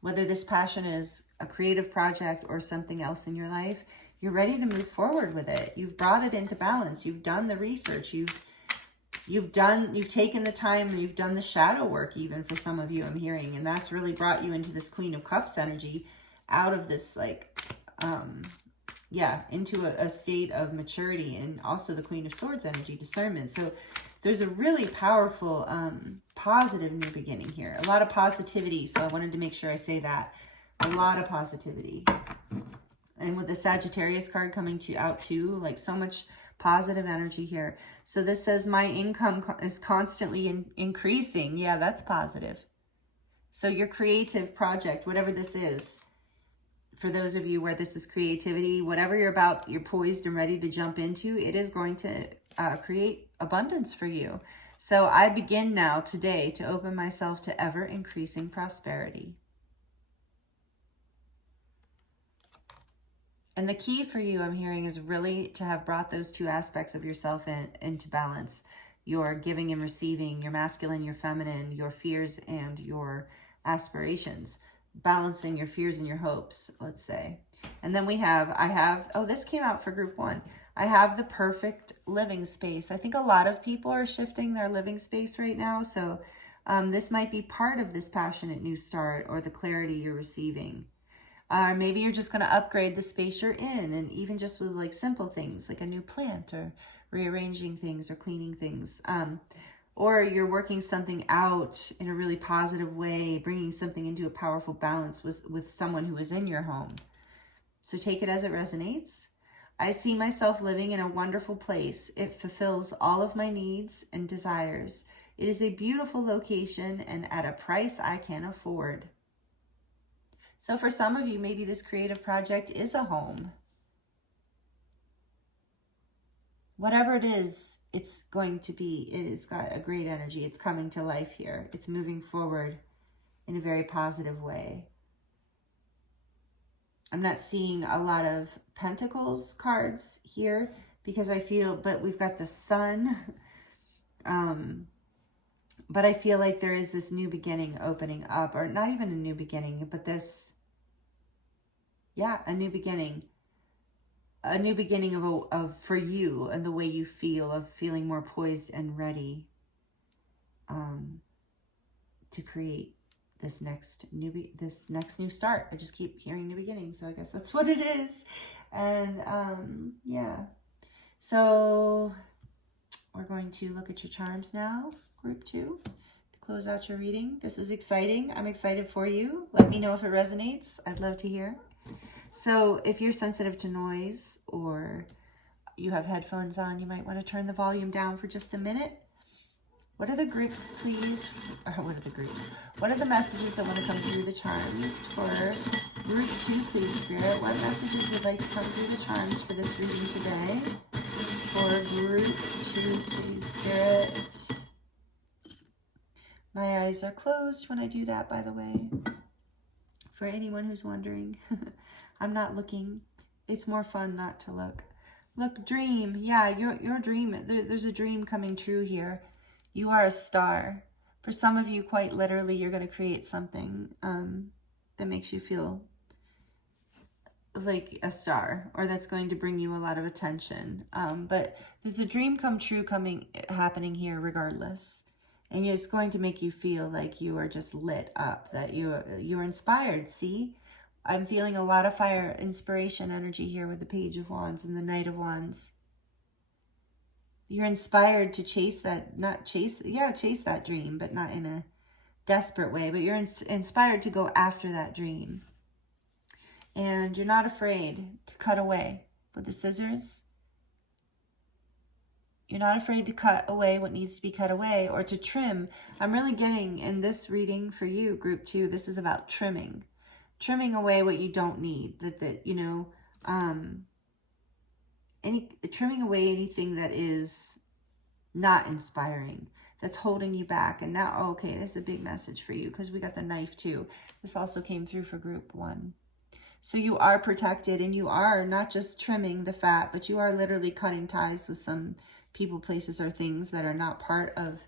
whether this passion is a creative project or something else in your life. You're ready to move forward with it. You've brought it into balance. You've done the research. You've taken the time, and you've done the shadow work, even for some of you, I'm hearing. And that's really brought you into this Queen of Cups energy, out of this into a state of maturity, and also the Queen of Swords energy, discernment. So there's a really powerful positive new beginning here, a lot of positivity. So I wanted to make sure I say that, a lot of positivity. And with the Sagittarius card coming out too, like so much positive energy here. So this says my income is constantly increasing. Yeah, that's positive. So your creative project, whatever this is, for those of you where this is creativity, whatever you're poised and ready to jump into, it is going to create abundance for you. So I begin now today to open myself to ever increasing prosperity. And the key for you, I'm hearing, is really to have brought those two aspects of yourself into balance. your giving and receiving, your masculine, your feminine, your fears and your aspirations, balancing your fears and your hopes, let's say. And then oh, this came out for group 1. I have the perfect living space. I think a lot of people are shifting their living space right now. So this might be part of this passionate new start or the clarity you're receiving. Maybe you're just going to upgrade the space you're in, and even just with like simple things like a new plant or rearranging things or cleaning things. Or you're working something out in a really positive way, bringing something into a powerful balance with someone who is in your home. So take it as it resonates. I see myself living in a wonderful place. It fulfills all of my needs and desires. It is a beautiful location and at a price I can afford. So for some of you, maybe this creative project is a home. Whatever it is, it's going to be, it's got a great energy. It's coming to life here. It's moving forward in a very positive way. I'm not seeing a lot of Pentacles cards here because I feel, but we've got the Sun. But I feel like there is this new beginning opening up, or not even a new beginning, but this, yeah, a new beginning. A new beginning of for you and the way you feel, of feeling more poised and ready to create this next new start. I just keep hearing new beginning, so I guess that's what it is. And yeah, so we're going to look at your charms now, group 2, to close out your reading. This is exciting. I'm excited for you. Let me know if it resonates. I'd love to hear. So if you're sensitive to noise or you have headphones on, you might want to turn the volume down for just a minute. What are the groups, please? Or what are the groups? What are the messages that want to come through the charms for group 2, please, Spirit? What messages would like to come through the charms for this reading today? For group 2, please, Spirit. My eyes are closed when I do that, by the way. For anyone who's wondering, I'm not looking. It's more fun not to look. Look, dream. Yeah, your dream. There's a dream coming true here. You are a star. For some of you, quite literally, you're going to create something that makes you feel like a star, or that's going to bring you a lot of attention. But there's a dream come true happening here regardless. And it's going to make you feel like you are just lit up, that you're inspired. See, I'm feeling a lot of fire, inspiration energy here with the Page of Wands and the Knight of Wands. You're inspired to chase that, chase that dream, but not in a desperate way. But you're inspired to go after that dream. And you're not afraid to cut away with the scissors. You're not afraid to cut away what needs to be cut away, or to trim. I'm really getting in this reading for you, group 2, this is about trimming. Trimming away what you don't need. Trimming away anything that is not inspiring, that's holding you back. And now, okay, this is a big message for you because we got the knife too. This also came through for group 1. So you are protected, and you are not just trimming the fat, but you are literally cutting ties with some people, places, or things that are not part of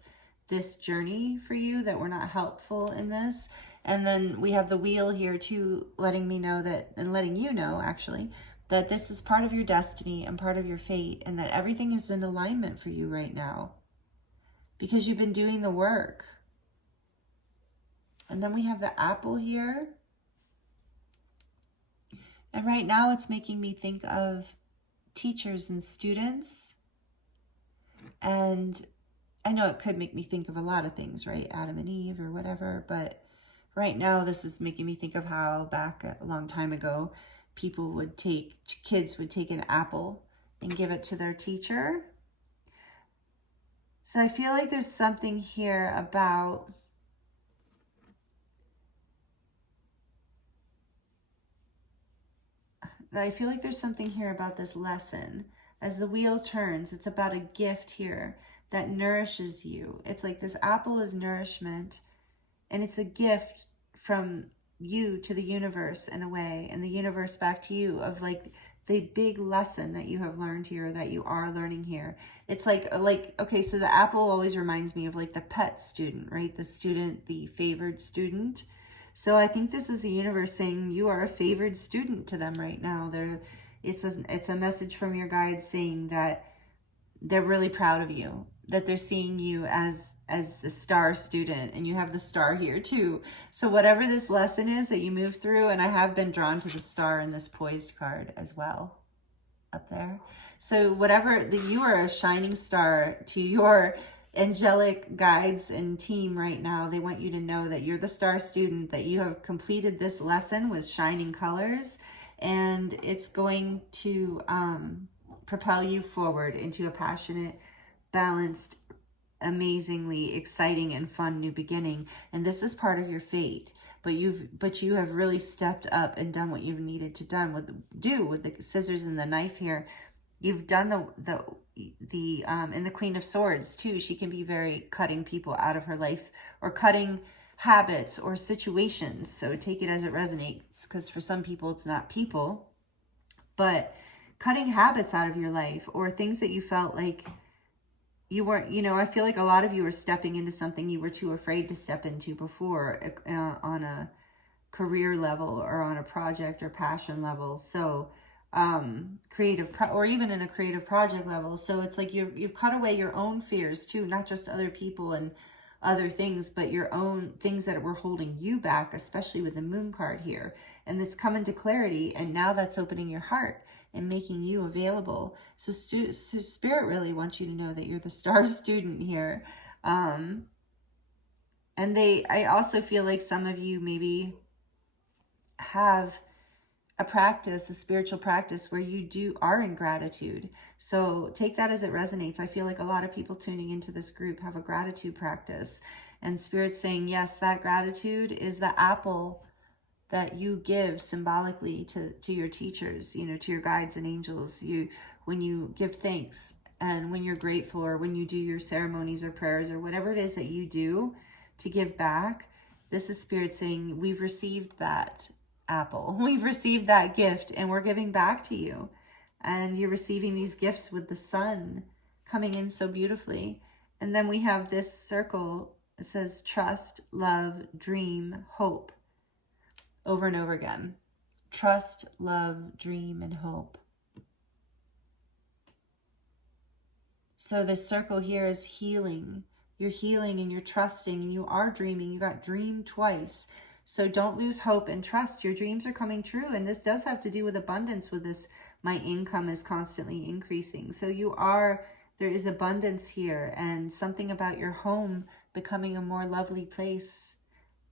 this journey for you, that were not helpful in this. And then we have the wheel here too, letting me know that, and letting you know actually, that this is part of your destiny and part of your fate, and that everything is in alignment for you right now because you've been doing the work. And then we have the apple here. And right now it's making me think of teachers and students. And I know it could make me think of a lot of things, right? Adam and Eve or whatever. But right now this is making me think of how back a long time ago, kids would take an apple and give it to their teacher. So I feel like there's something here about this lesson. As the wheel turns, it's about a gift here that nourishes you. It's like this apple is nourishment, and it's a gift from you to the universe in a way, and the universe back to you, of like the big lesson that you have learned here, that you are learning here. It's like, okay, so the apple always reminds me of like the pet student, right? The student, the favored student. So I think this is the universe saying you are a favored student to them right now. It's a message from your guides saying that they're really proud of you, that they're seeing you as the star student, and you have the star here too. So whatever this lesson is that you move through, and I have been drawn to the star in this poised card as well up there. So whatever, you are a shining star to your angelic guides and team right now. They want you to know that you're the star student, that you have completed this lesson with shining colors, and it's going to propel you forward into a passionate, balanced, amazingly exciting and fun new beginning. And this is part of your fate, but you have really stepped up and done what you've needed to do with the scissors and the knife here. You've done and the Queen of Swords too. She can be very cutting people out of her life, or cutting habits or situations. So take it as it resonates, because for some people it's not people, but cutting habits out of your life, or things that you felt like you weren't, I feel like a lot of you are stepping into something you were too afraid to step into before, on a career level or on a project or passion level. So or even in a creative project level. So it's like you've cut away your own fears too, not just other people and other things, but your own things that were holding you back, especially with the moon card here. And it's come into clarity, and now that's opening your heart and making you available. So Spirit really wants you to know that you're the star student here. And I also feel like some of you maybe have a spiritual practice where you are in gratitude. So take that as it resonates. I feel like a lot of people tuning into this group have a gratitude practice, and Spirit's saying, yes, that gratitude is the apple that you give symbolically to your teachers, to your guides and angels. When you give thanks, and when you're grateful, or when you do your ceremonies or prayers or whatever it is that you do to give back, this is Spirit saying, we've received that apple. We've received that gift, and we're giving back to you. And you're receiving these gifts with the sun coming in so beautifully. And then we have this circle. It says trust, love, dream, hope, over and over again. Trust, love, dream, and hope. So this circle here is healing. You're healing and you're trusting, and you are dreaming. You got dreamed twice. So don't lose hope and trust. Your dreams are coming true. And this does have to do with abundance with this. My income is constantly increasing. So there is abundance here, and something about your home becoming a more lovely place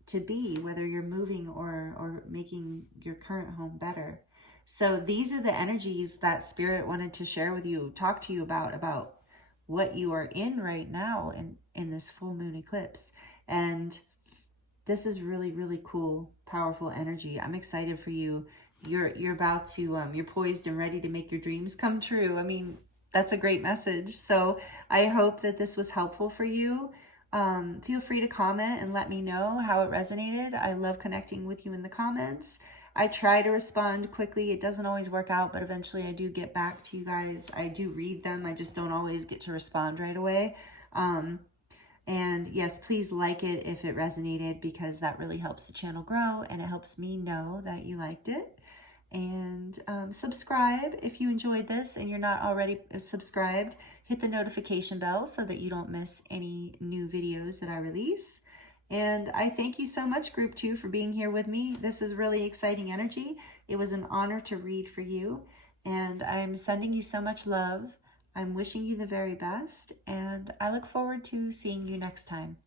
to be, whether you're moving or making your current home better. So these are the energies that Spirit wanted to share with you, talk to you about what you are in right now in this full moon eclipse. And this is really, really cool, powerful energy. I'm excited for you. You're about to, you're poised and ready to make your dreams come true. I mean, that's a great message. So I hope that this was helpful for you. Feel free to comment and let me know how it resonated. I love connecting with you in the comments. I try to respond quickly. It doesn't always work out, but eventually I do get back to you guys. I do read them. I just don't always get to respond right away. And yes, please like it if it resonated, because that really helps the channel grow, and it helps me know that you liked it. And subscribe if you enjoyed this and you're not already subscribed. Hit the notification bell so that you don't miss any new videos that I release. And I thank you so much, Group 2, for being here with me. This is really exciting energy. It was an honor to read for you, and I'm sending you so much love. I'm wishing you the very best, and I look forward to seeing you next time.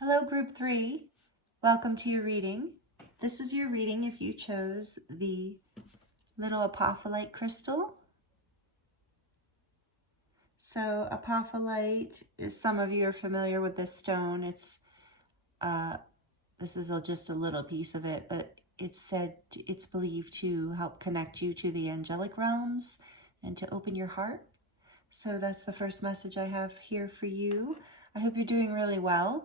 Hello, Group 3. Welcome to your reading. This is your reading if you chose the little Apophyllite crystal. So Apophyllite, some of you are familiar with this stone. This is just a little piece of it, but it's believed to help connect you to the angelic realms and to open your heart. So that's the first message I have here for you. I hope you're doing really well.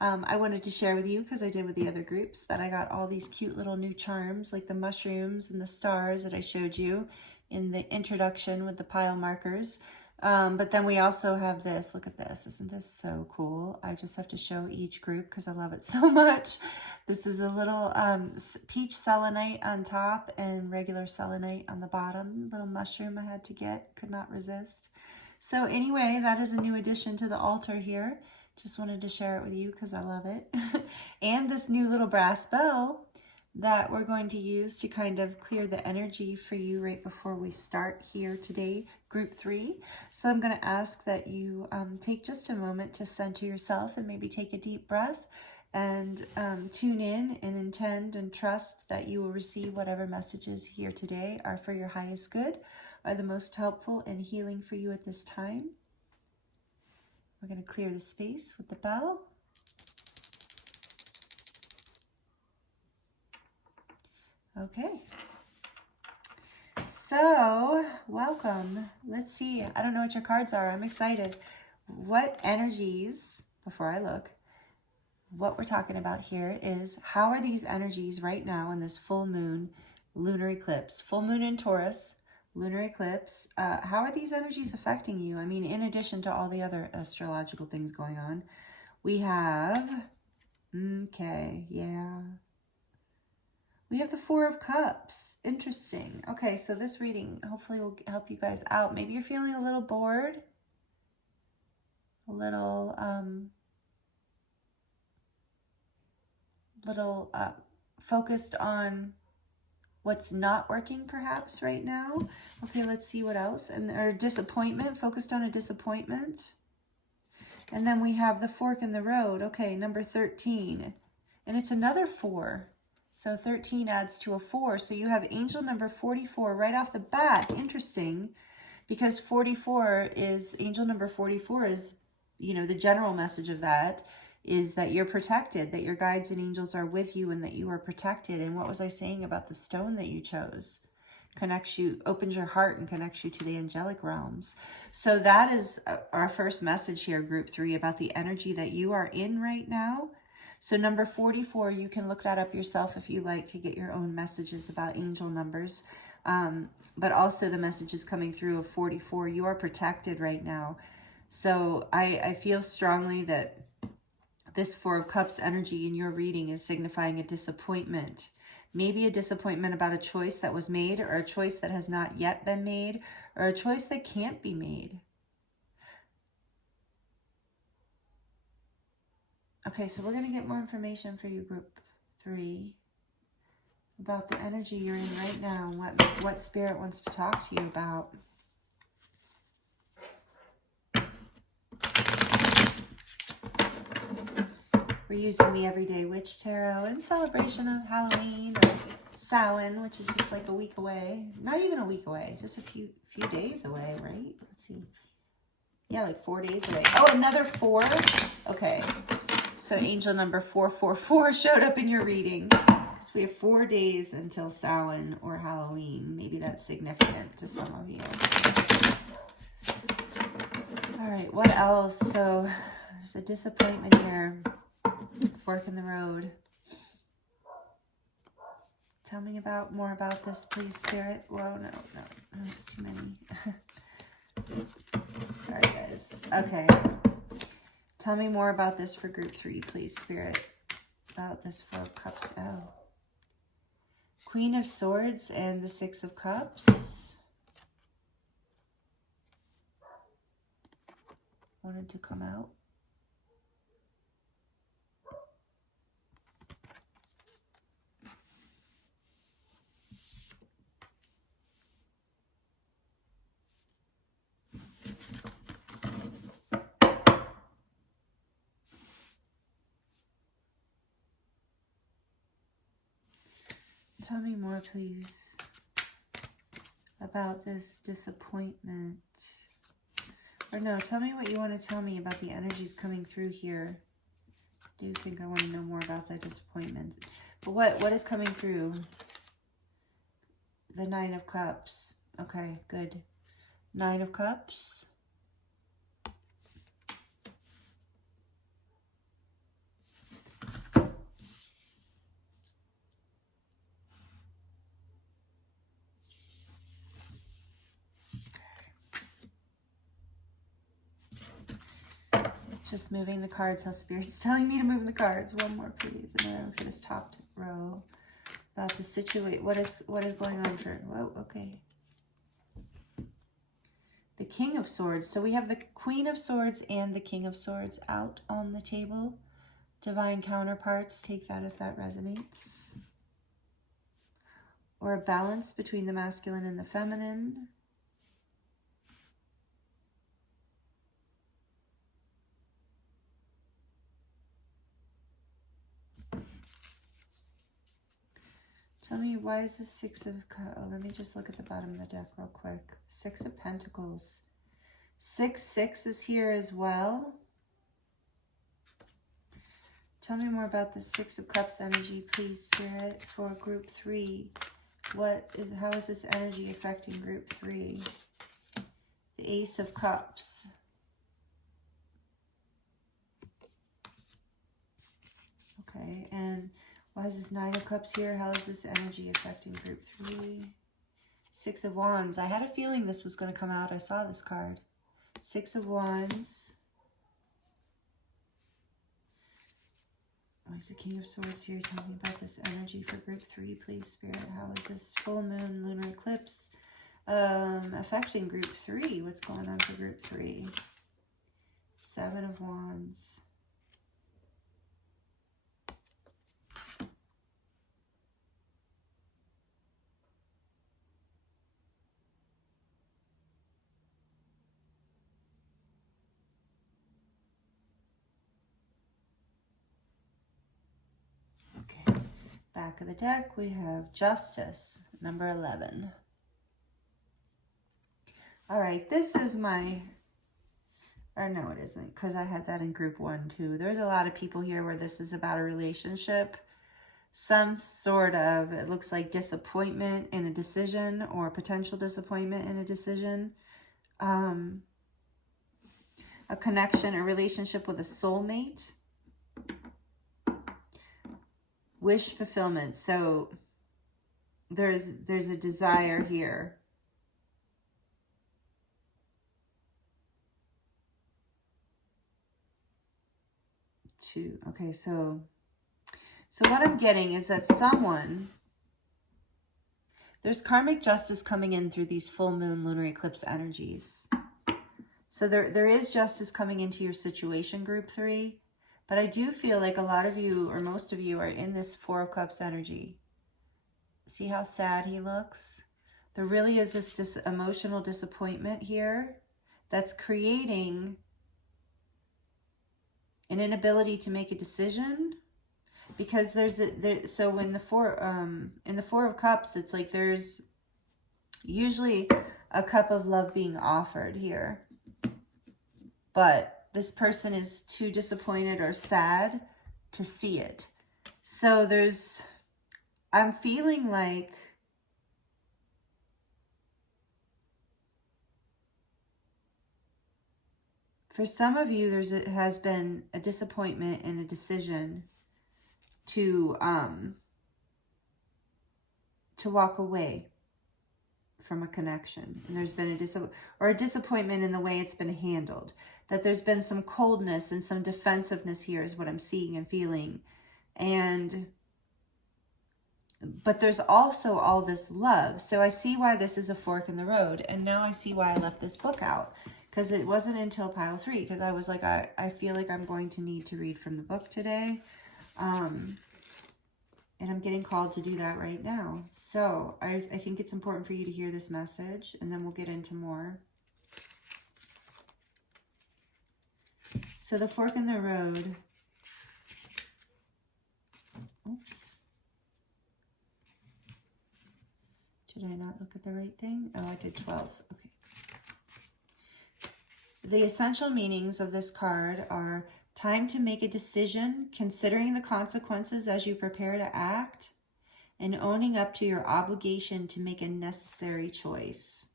I wanted to share with you, because I did with the other groups, that I got all these cute little new charms, like the mushrooms and the stars that I showed you in the introduction with the pile markers. But then we also have this. Look at this. Isn't this so cool? I just have to show each group because I love it so much. This is a little peach selenite on top and regular selenite on the bottom. Little mushroom I had to get. Could not resist. So anyway, that is a new addition to the altar here. Just wanted to share it with you because I love it. And this new little brass bell that we're going to use to kind of clear the energy for you right before we start here today, group 3. So I'm going to ask that you take just a moment to center yourself and maybe take a deep breath and tune in and intend and trust that you will receive whatever messages here today are for your highest good, are the most helpful and healing for you at this time. We're going to clear the space with the bell. Okay. So, welcome. Let's see. I don't know what your cards are. I'm excited. What energies, before I look, what we're talking about here is how are these energies right now in this full moon lunar eclipse, full moon in Taurus, lunar eclipse, how are these energies affecting you? I mean, in addition to all the other astrological things going on, we have, okay, yeah. We have the Four of Cups. Interesting. Okay, so this reading hopefully will help you guys out. Maybe you're feeling a little bored, a little, focused on what's not working perhaps right now. Okay, let's see what else. And or disappointment, focused on a disappointment. And then we have the fork in the road. Okay, number 13. And it's another 4. So 13 adds to a 4. So you have angel number 44 right off the bat. Interesting, because 44 is, angel number 44 is, you know, the general message of that is that you're protected, that your guides and angels are with you and that you are protected. And what was I saying about the stone that you chose? Connects you, opens your heart and connects you to the angelic realms. So that is our first message here, group 3, about the energy that you are in right now. So number 44, you can look that up yourself if you like to get your own messages about angel numbers. But also the messages coming through of 44, you are protected right now. So I feel strongly that this Four of Cups energy in your reading is signifying a disappointment. Maybe a disappointment about a choice that was made, or a choice that has not yet been made, or a choice that can't be made. Okay, so we're going to get more information for you, group 3, about the energy you're in right now, what Spirit wants to talk to you about. We're using the Everyday Witch Tarot in celebration of Halloween, or Samhain, which is just like a week away. Not even a week away, just a few days away, right? Let's see. Yeah, like 4 days away. Oh, another 4? Okay. So angel number 444 showed up in your reading. So we have 4 days until Samhain or Halloween. Maybe that's significant to some of you. All right, what else? So there's a disappointment here. Fork in the road. Tell me more about this, please, Spirit. Whoa, no, it's too many. Sorry, guys. Okay. Tell me more about this for group 3, please, Spirit. About this 4 of Cups. Oh. Queen of Swords and the 6 of Cups. Wanted to come out. Tell me more, please, about this disappointment. Or no, tell me what you want to tell me about the energies coming through here. I do think I want to know more about that disappointment. But what is coming through? The 9 of Cups. Okay, good. 9 of Cups. Just moving the cards, how Spirit's telling me to move the cards. One more, please. And then for this top row. About the situation. What is going on for... Whoa, okay. The King of Swords. So we have the Queen of Swords and the King of Swords out on the table. Divine counterparts, take that if that resonates. Or a balance between the masculine and the feminine. Tell me, why is the Six of... Oh, let me just look at the bottom of the deck real quick. Six of Pentacles. 6-6 is here as well. Tell me more about the Six of Cups energy, please, Spirit, for group 3. How is this energy affecting group 3? The Ace of Cups. Okay, and why is this Nine of Cups here? How is this energy affecting group 3? Six of Wands. I had a feeling this was going to come out. I saw this card. Six of Wands. Why is the King of Swords here? Tell me about this energy for group 3, please, Spirit. How is this full moon lunar eclipse affecting group 3? What's going on for group 3? Seven of Wands. Okay, back of the deck, we have Justice, number 11. All right, this is my, or no, it isn't, because I had that in group 1 too. There's a lot of people here where this is about a relationship. Some sort of, it looks like disappointment in a decision or potential disappointment in a decision. A connection, a relationship with a soulmate. Wish fulfillment. So there's a desire here. Okay, so what I'm getting is that there's karmic justice coming in through these full moon lunar eclipse energies. So there is justice coming into your situation, group 3. But I do feel like a lot of you, or most of you, are in this Four of Cups energy. See how sad he looks? There really is this emotional disappointment here that's creating an inability to make a decision. Because so in the Four of Cups, it's like there's usually a cup of love being offered here. But this person is too disappointed or sad to see it. So I'm feeling like for some of you, has been a disappointment in a decision to walk away from a connection. And there's been a disappointment in the way it's been handled. That there's been some coldness and some defensiveness here is what I'm seeing and feeling. But there's also all this love. So I see why this is a fork in the road. And now I see why I left this book out. Because it wasn't until pile 3. Because I was like, I feel like I'm going to need to read from the book today. And I'm getting called to do that right now. So I think it's important for you to hear this message. And then we'll get into more. So the fork in the road. Oops. Did I not look at the right thing? Oh, I did 12. Okay. The essential meanings of this card are time to make a decision, considering the consequences as you prepare to act, and owning up to your obligation to make a necessary choice.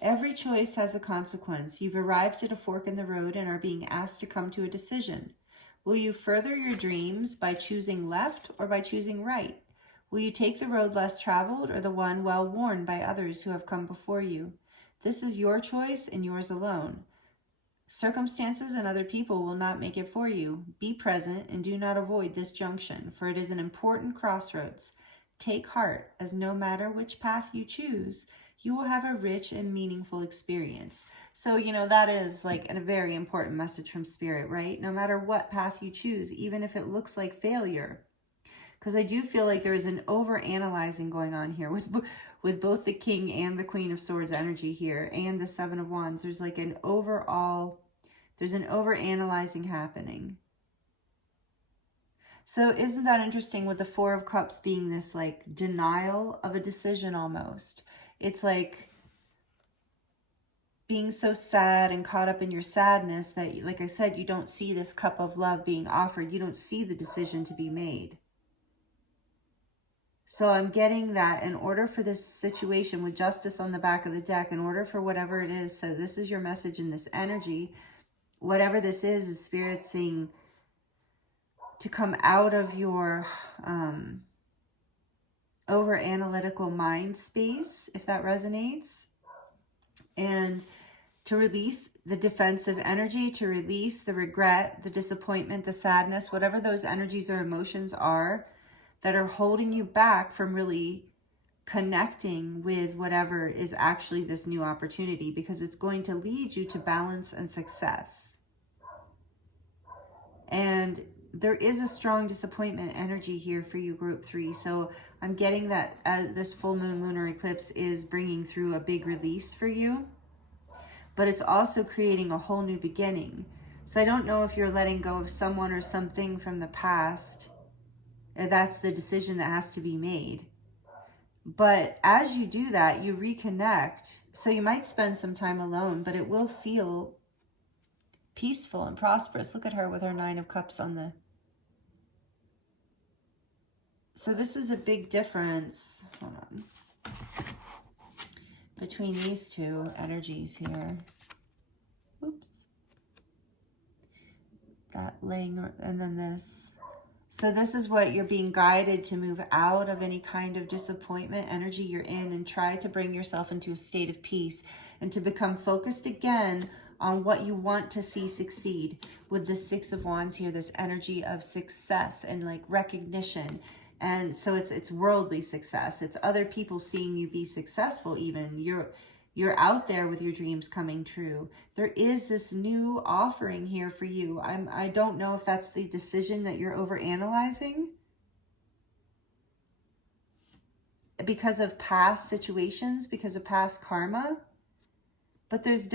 Every choice has a consequence. You've arrived at a fork in the road and are being asked to come to a decision. Will you further your dreams by choosing left or by choosing right? Will you take the road less traveled or the one well worn by others who have come before you? This is your choice and yours alone. Circumstances and other people will not make it for you. Be present and do not avoid this junction, for it is an important crossroads. Take heart, as no matter which path you choose, you will have a rich and meaningful experience. So, that is like a very important message from Spirit, right? No matter what path you choose, even if it looks like failure. Because I do feel like there is an over-analyzing going on here with both the King and the Queen of Swords energy here, and the Seven of Wands. There's like an over-analyzing happening. So isn't that interesting with the Four of Cups being this like denial of a decision almost? It's like being so sad and caught up in your sadness that, like I said, you don't see this cup of love being offered. You don't see the decision to be made. So I'm getting that in order for this situation with Justice on the back of the deck, in order for whatever it is, so this is your message in this energy, whatever this is Spirit saying to come out of your over-analytical mind space, if that resonates, and to release the defensive energy, to release the regret, the disappointment, the sadness, whatever those energies or emotions are that are holding you back from really connecting with whatever is actually this new opportunity, because it's going to lead you to balance and success. And there is a strong disappointment energy here for you, group 3. So I'm getting that this full moon lunar eclipse is bringing through a big release for you, but it's also creating a whole new beginning. So I don't know if you're letting go of someone or something from the past. That's the decision that has to be made. But as you do that, you reconnect. So you might spend some time alone, but it will feel peaceful and prosperous. Look at her with her 9 of Cups on the... So this is a big difference. Hold on. Between these two energies here. Oops. That laying, and then this. So this is what you're being guided to move out of any kind of disappointment energy you're in, and try to bring yourself into a state of peace and to become focused again on what you want to see succeed. With the 6 of Wands here, this energy of success and like recognition. And so it's worldly success. It's other people seeing you be successful even. You're out there with your dreams coming true. There is this new offering here for you. I don't know if that's the decision that you're overanalyzing because of past situations, because of past karma. But there's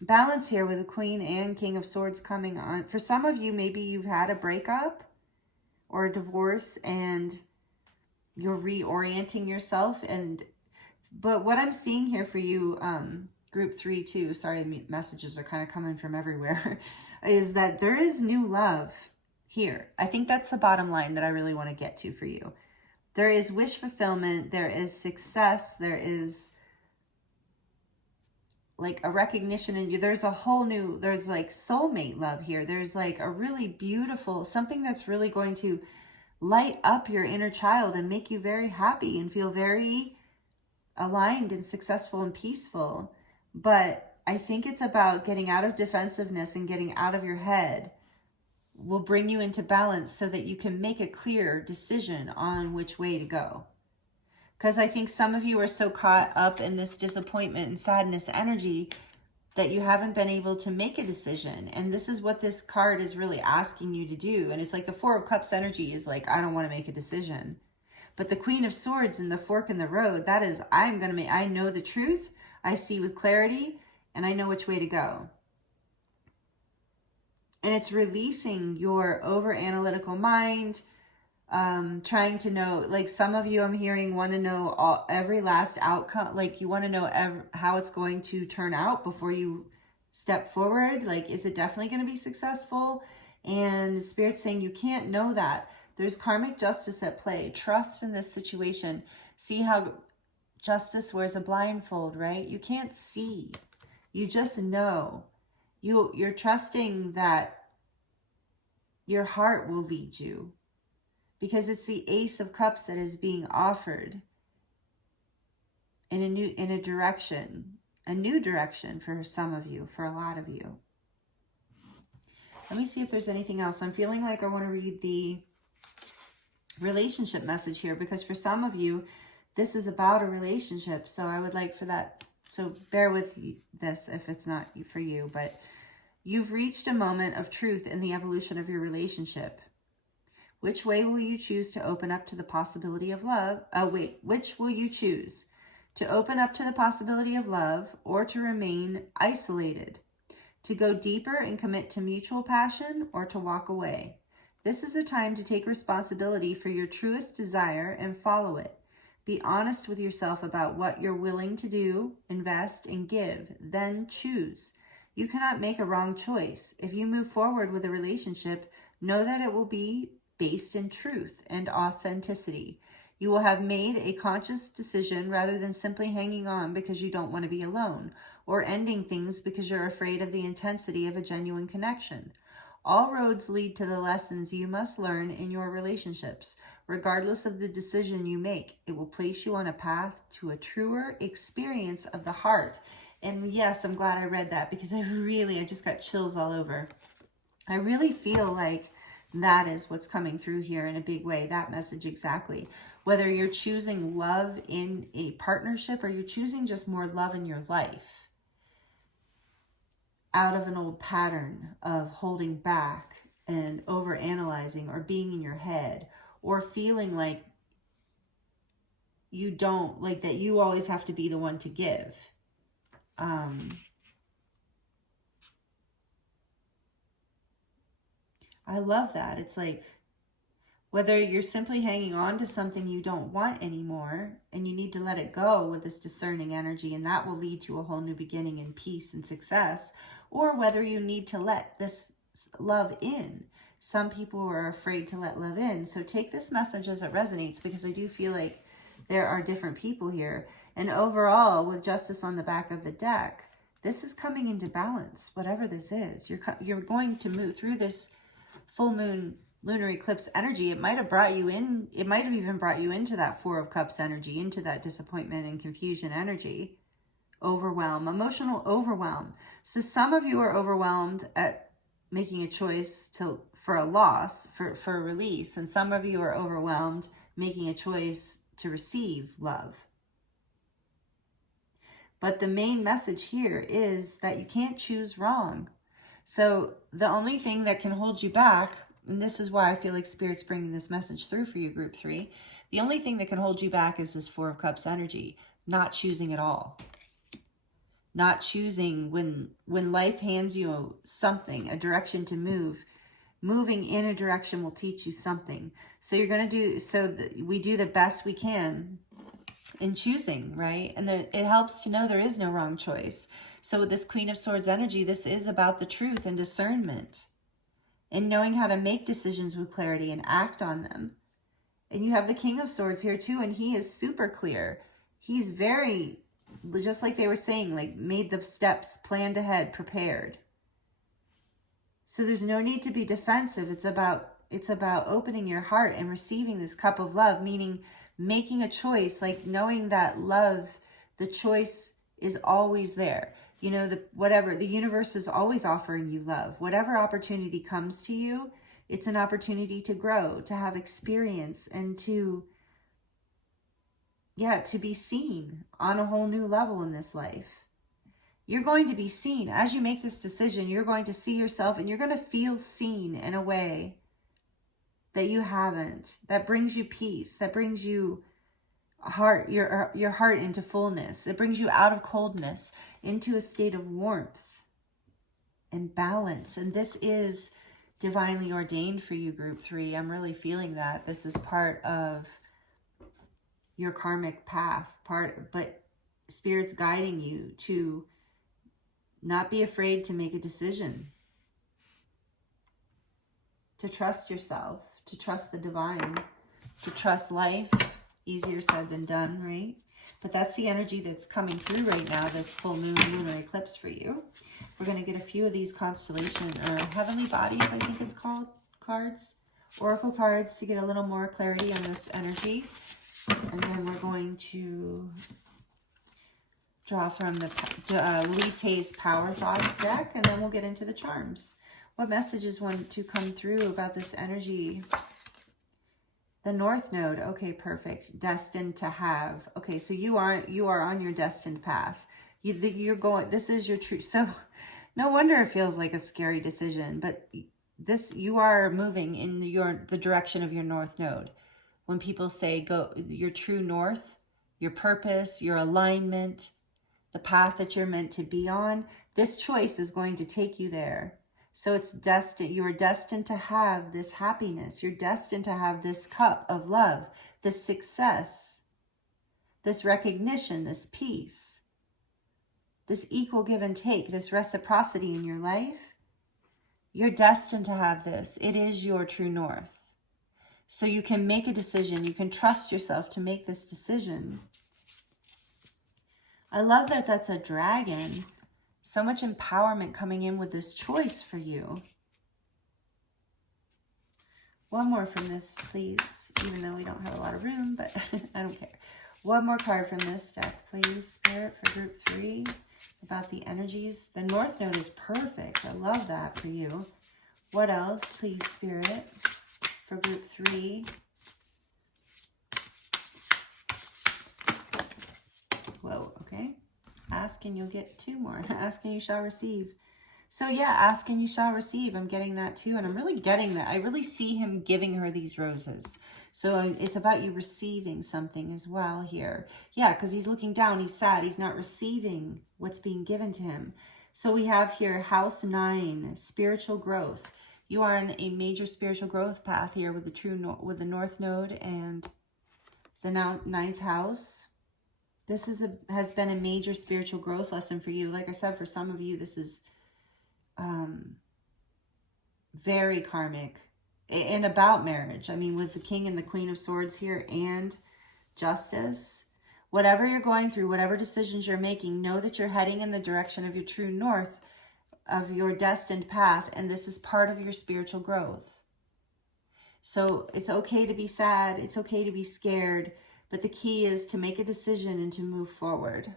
balance here with the Queen and King of Swords coming on. For some of you, maybe you've had a breakup or a divorce and you're reorienting yourself. But what I'm seeing here for you, group 3 too, sorry, messages are kind of coming from everywhere, is that there is new love here. I think that's the bottom line that I really want to get to for you. There is wish fulfillment, there is success, there is like a recognition in you. There's a whole new, there's like soulmate love here. There's like a really beautiful, something that's really going to light up your inner child and make you very happy and feel very aligned and successful and peaceful. But I think it's about getting out of defensiveness and getting out of your head will bring you into balance so that you can make a clear decision on which way to go. Because I think some of you are so caught up in this disappointment and sadness energy that you haven't been able to make a decision. And this is what this card is really asking you to do. And it's like the 4 of Cups energy is like, I don't want to make a decision. But the Queen of Swords and the fork in the road, that is, I know the truth, I see with clarity, and I know which way to go. And it's releasing your over-analytical mind, trying to know, like some of you I'm hearing want to know every last outcome, like you want to know how it's going to turn out before you step forward. Like, is it definitely going to be successful? And Spirit's saying you can't know that. There's karmic justice at play. Trust in this situation. See how justice wears a blindfold, right? You can't see. You just know. You're trusting that your heart will lead you, because it's the Ace of Cups that is being offered. in a direction, a new direction for some of you, for a lot of you. Let me see if there's anything else. I'm feeling like I want to read the relationship message here, because for some of you, this is about a relationship. So I would like for that. So bear with this if it's not for you, but you've reached a moment of truth in the evolution of your relationship. Which way will you choose to open up to the possibility of love? Which will you choose? To open up to the possibility of love, or to remain isolated? To go deeper and commit to mutual passion, or to walk away? This is a time to take responsibility for your truest desire and follow it. Be honest with yourself about what you're willing to do, invest, and give. Then choose. You cannot make a wrong choice. If you move forward with a relationship, know that it will be based in truth and authenticity. You will have made a conscious decision rather than simply hanging on because you don't want to be alone, or ending things because you're afraid of the intensity of a genuine connection. All roads lead to the lessons you must learn in your relationships. Regardless of the decision you make, it will place you on a path to a truer experience of the heart. And yes, I'm glad I read that, because I just got chills all over. I really feel like that is what's coming through here in a big way, that message exactly. Whether you're choosing love in a partnership, or you're choosing just more love in your life, out of an old pattern of holding back and overanalyzing, or being in your head, or feeling like you don't, like that you always have to be the one to give. I love that. It's like, whether you're simply hanging on to something you don't want anymore, and you need to let it go with this discerning energy, and that will lead to a whole new beginning and peace and success, or whether you need to let this love in. Some people are afraid to let love in. So take this message as it resonates, because I do feel like there are different people here. And overall, with Justice on the back of the deck, this is coming into balance, whatever this is. You're going to move through this full moon lunar eclipse energy. It might have brought you in, it might have even brought you into that Four of Cups energy, into that disappointment and confusion energy, overwhelm, emotional overwhelm. So some of you are overwhelmed at making a choice for a loss, for a release, and some of you are overwhelmed making a choice to receive love. But the main message here is that you can't choose wrong. So the only thing that can hold you back, and this is why I feel like Spirit's bringing this message through for you, Group 3, the only thing that can hold you back is this Four of Cups energy, not choosing at all. Not choosing when life hands you something, a direction to move. Moving in a direction will teach you something. So you're going to do, we do the best we can in choosing, right? And it helps to know there is no wrong choice. So with this Queen of Swords energy, this is about the truth and discernment, and knowing how to make decisions with clarity and act on them. And you have the King of Swords here too, and he is super clear. He's very, just like they were saying, like made the steps, planned ahead, prepared. So there's no need to be defensive. It's about opening your heart and receiving this cup of love, meaning making a choice, like knowing that love, the choice is always there. You know, whatever, the universe is always offering you love. Whatever opportunity comes to you, it's an opportunity to grow, to have experience, and to be seen on a whole new level in this life. You're going to be seen. As you make this decision, you're going to see yourself, and you're going to feel seen in a way that you haven't. That brings you peace. That brings you your heart into fullness. It brings you out of coldness into a state of warmth and balance. And this is divinely ordained for you, Group 3. I'm really feeling that. This is part of your karmic path, but Spirit's guiding you to not be afraid to make a decision, to trust yourself, to trust the divine, to trust life. Easier said than done, right? But that's the energy that's coming through right now, this full moon lunar eclipse for you. We're going to get a few of these constellation or heavenly bodies, I think it's called, cards, oracle cards, to get a little more clarity on this energy. And then we're going to draw from the Louise Hay's Power Thoughts deck, and then we'll get into the charms. What messages want to come through about this energy? The North Node. Okay, perfect. Destined to have. Okay, so you are on your destined path. You're going. This is your truth. So no wonder it feels like a scary decision. But you are moving in the direction of your North Node. When people say go your true north, your purpose, your alignment, the path that you're meant to be on, this choice is going to take you there. So it's destined. You are destined to have this happiness. You're destined to have this cup of love, this success, this recognition, this peace, this equal give and take, this reciprocity in your life. You're destined to have this. It is your true north. So you can make a decision. You can trust yourself to make this decision. I love that that's a dragon. So much empowerment coming in with this choice for you. One more from this, please, even though we don't have a lot of room, but I don't care. One more card from this deck, please, Spirit, for group 3, about the energies. The North Node is perfect. I love that for you. What else, please, Spirit, for group 3? Whoa, okay. Ask and you'll get 2 more. Ask and you shall receive. So yeah, ask and you shall receive. I'm getting that too. And I'm really getting that. I really see him giving her these roses. So it's about you receiving something as well here. Yeah, because he's looking down. He's sad. He's not receiving what's being given to him. So we have here house 9, spiritual growth. You are on a major spiritual growth path here with the North Node and the 9th house. This has been a major spiritual growth lesson for you. Like I said, for some of you, this is very karmic and about marriage. I mean, with the King and the Queen of Swords here and Justice, whatever you're going through, whatever decisions you're making, know that you're heading in the direction of your true north, of your destined path, and this is part of your spiritual growth. So it's okay to be sad. It's okay to be scared. But the key is to make a decision and to move forward.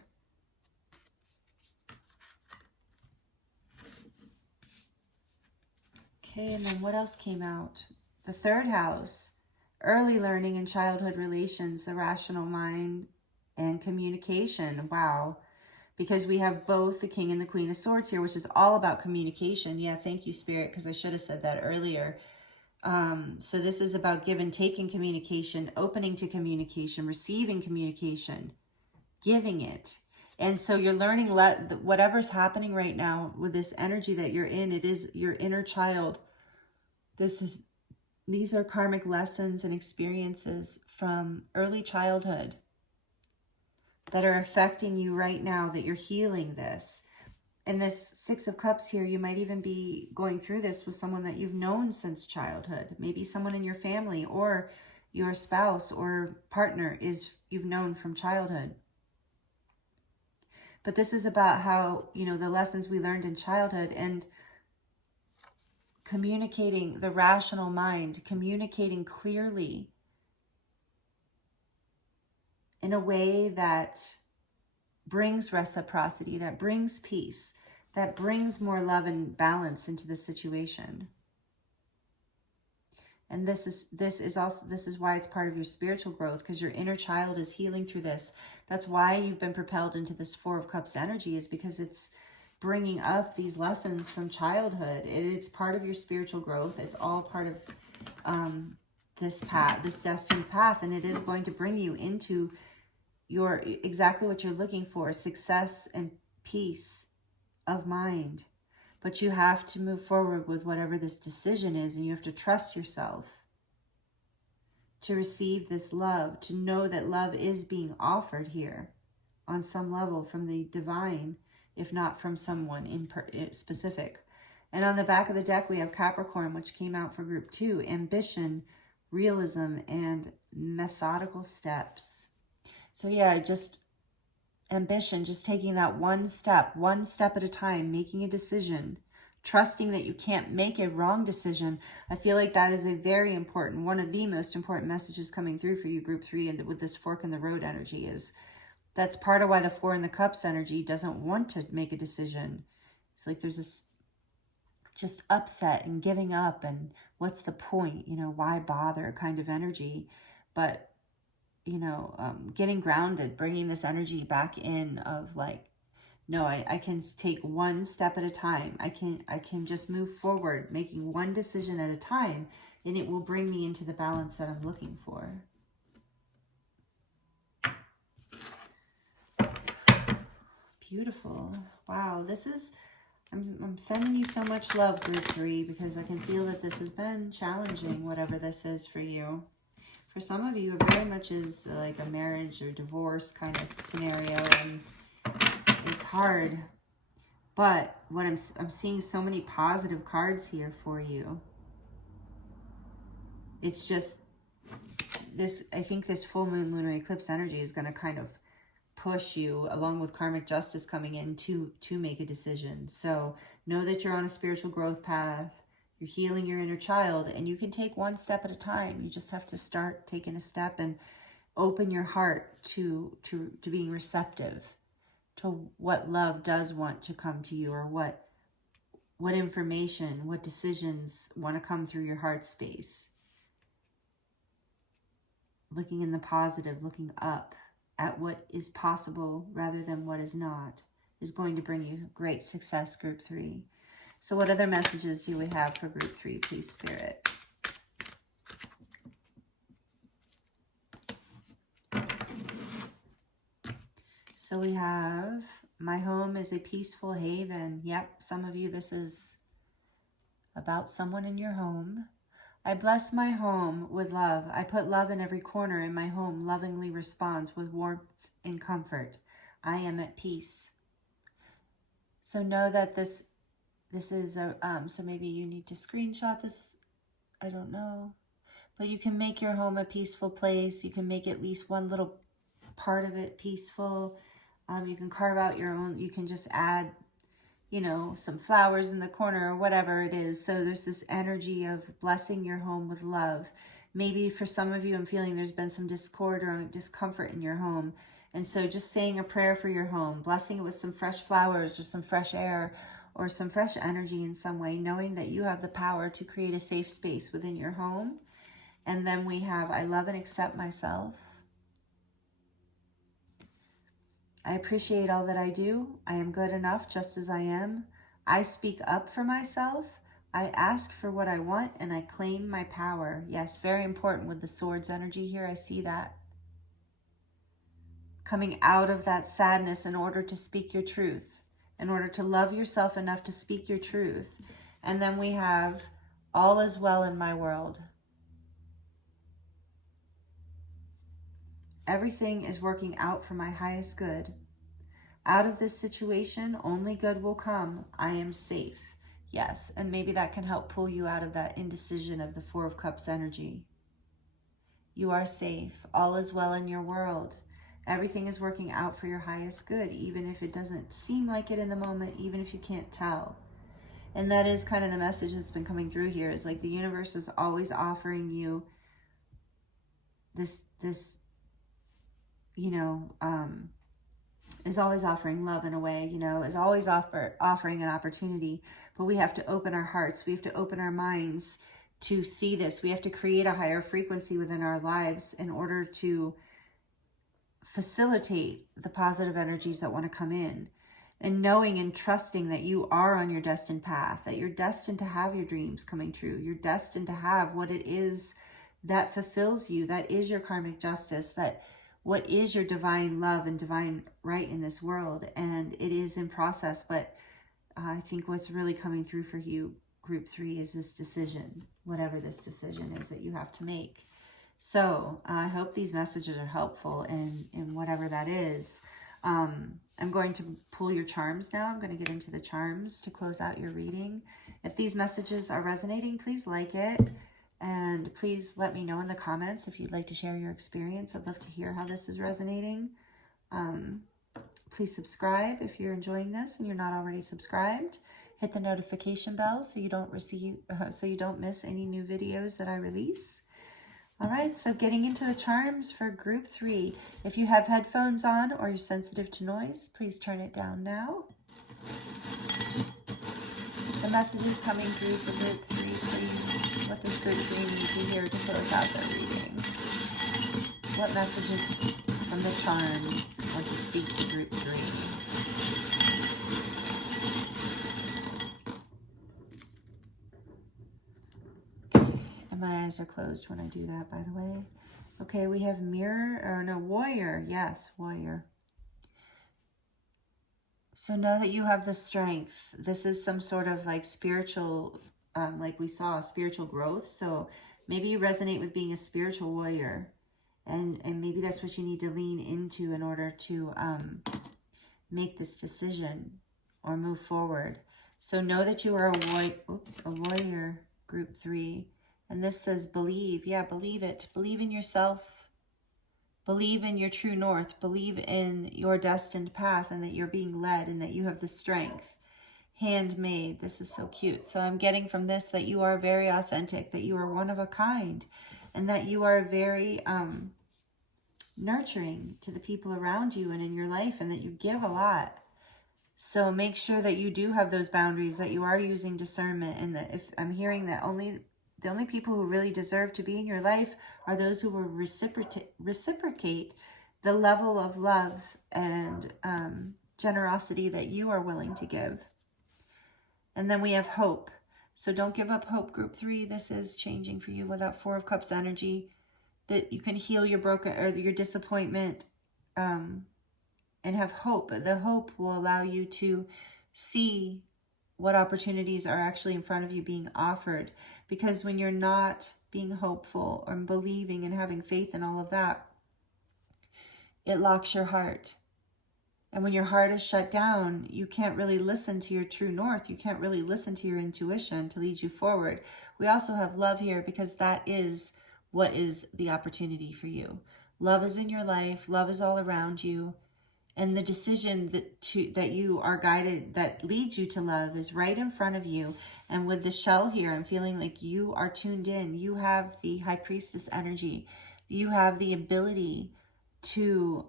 Okay, and then what else came out? The 3rd house, early learning and childhood relations, the rational mind and communication. Wow. Because we have both the King and the Queen of Swords here, which is all about communication. Yeah, thank you, Spirit, because I should have said that earlier. So this is about give and take in communication, opening to communication, receiving communication, giving it. And so you're learning, whatever's happening right now with this energy that you're in, it is your inner child. These are karmic lessons and experiences from early childhood that are affecting you right now, that you're healing this. And this 6 of Cups here, you might even be going through this with someone that you've known since childhood. Maybe someone in your family or your spouse or partner you've known from childhood. But this is about how, the lessons we learned in childhood and communicating the rational mind, communicating clearly in a way that brings reciprocity, that brings peace, that brings more love and balance into the situation. And this is why it's part of your spiritual growth, because your inner child is healing through this. That's why you've been propelled into this 4 of Cups energy, is because it's bringing up these lessons from childhood. It's part of your spiritual growth. It's all part of this path, this destined path, and it is going to bring you into exactly what you're looking for, success and peace of mind. But you have to move forward with whatever this decision is, and you have to trust yourself to receive this love, to know that love is being offered here on some level from the divine, if not from someone in specific. And on the back of the deck, we have Capricorn, which came out for group 2, ambition, realism, and methodical steps. So yeah, just ambition, just taking that one step at a time, making a decision, trusting that you can't make a wrong decision. I feel like that is a very important, one of the most important messages coming through for you, group 3, and with this fork in the road energy is that's part of why the Four in the Cups energy doesn't want to make a decision. It's like there's this just upset and giving up and what's the point, you know, why bother kind of energy. But, you know, getting grounded, bringing this energy back in of like, no, I can take one step at a time. I can just move forward, making one decision at a time, and it will bring me into the balance that I'm looking for. Beautiful. Wow, this is, I'm sending you so much love, group 3, because I can feel that this has been challenging, whatever this is for you. For some of you, it very much is like a marriage or divorce kind of scenario, and it's hard. But what I'm seeing so many positive cards here for you. It's just this, I think this full moon lunar eclipse energy is going to kind of push you, along with karmic justice coming in, to make a decision. So know that you're on a spiritual growth path. You're healing your inner child, and you can take one step at a time. You just have to start taking a step and open your heart to being receptive to what love does want to come to you, or what information, what decisions want to come through your heart space. Looking in the positive, looking up at what is possible rather than what is not, is going to bring you great success, group 3. So what other messages do we have for group 3, please, Spirit? So we have, my home is a peaceful haven. Yep, some of you, this is about someone in your home. I bless my home with love. I put love in every corner, and my home lovingly responds with warmth and comfort. I am at peace. So know that this is a, so maybe you need to screenshot this, I don't know. But you can make your home a peaceful place. You can make at least one little part of it peaceful. You can carve out your own, you can just add, you know, some flowers in the corner or whatever it is. So there's this energy of blessing your home with love. Maybe for some of you, I'm feeling there's been some discord or discomfort in your home. And so just saying a prayer for your home, blessing it with some fresh flowers or some fresh air or some fresh energy in some way, knowing that you have the power to create a safe space within your home. And then we have, I love and accept myself. I appreciate all that I do. I am good enough just as I am. I speak up for myself. I ask for what I want, and I claim my power. Yes, very important with the swords energy here. I see that. Coming out of that sadness in order to speak your truth, in order to love yourself enough to speak your truth. And then we have, all is well in my world. Everything is working out for my highest good. Out of this situation, only good will come. I am safe. Yes, and maybe that can help pull you out of that indecision of the Four of Cups energy. You are safe. All is well in your world. Everything is working out for your highest good, even if it doesn't seem like it in the moment, even if you can't tell. And that is kind of the message that's been coming through here, is like the universe is always offering you this you know, is always offering love in a way, you know, is always offering an opportunity. But we have to open our hearts. We have to open our minds to see this. We have to create a higher frequency within our lives in order to facilitate the positive energies that want to come in. And knowing and trusting that you are on your destined path, that you're destined to have your dreams coming true. You're destined to have what it is that fulfills you, that is your karmic justice, that what is your divine love and divine right in this world. And it is in process, but I think what's really coming through for you, group 3, is this decision, whatever this decision is that you have to make. So I hope these messages are helpful in whatever that is. I'm going to pull your charms now. I'm going to get into the charms to close out your reading. If these messages are resonating, please like it. And please let me know in the comments if you'd like to share your experience. I'd love to hear how this is resonating. Please subscribe if you're enjoying this and you're not already subscribed. Hit the notification bell so you don't miss any new videos that I release. All right, so getting into the charms for group 3. If you have headphones on or you're sensitive to noise, please turn it down now. The messages coming through for group 3, please. What does group 3 need to hear to close out their reading? What messages from the charms want to speak to group 3? And my eyes are closed when I do that, by the way. Okay, we have mirror, or no, warrior. Yes, warrior. So know that you have the strength. This is some sort of like spiritual, like we saw, spiritual growth. So maybe you resonate with being a spiritual warrior. And maybe that's what you need to lean into in order to make this decision or move forward. So know that you are a warrior, group 3. And this says believe. Yeah, believe it. Believe in yourself. Believe in your true north. Believe in your destined path and that you're being led and that you have the strength. Handmade. This is so cute. So I'm getting from this that you are very authentic, that you are one of a kind, and that you are very nurturing to the people around you and in your life, and that you give a lot. So make sure that you do have those boundaries, that you are using discernment, and that if I'm hearing that the only people who really deserve to be in your life are those who will reciprocate the level of love and generosity that you are willing to give. And then we have hope. So don't give up hope, group 3. This is changing for you with that 4 of Cups energy, that you can heal your broken or your disappointment and have hope. The hope will allow you to see what opportunities are actually in front of you being offered. Because when you're not being hopeful or believing and having faith in all of that, it locks your heart. And when your heart is shut down, you can't really listen to your true north. You can't really listen to your intuition to lead you forward. We also have love here because that is what is the opportunity for you. Love is in your life. Love is all around you. And the decision that you are guided, that leads you to love, is right in front of you. And with the shell here, I'm feeling like you are tuned in. You have the High Priestess energy. You have the ability to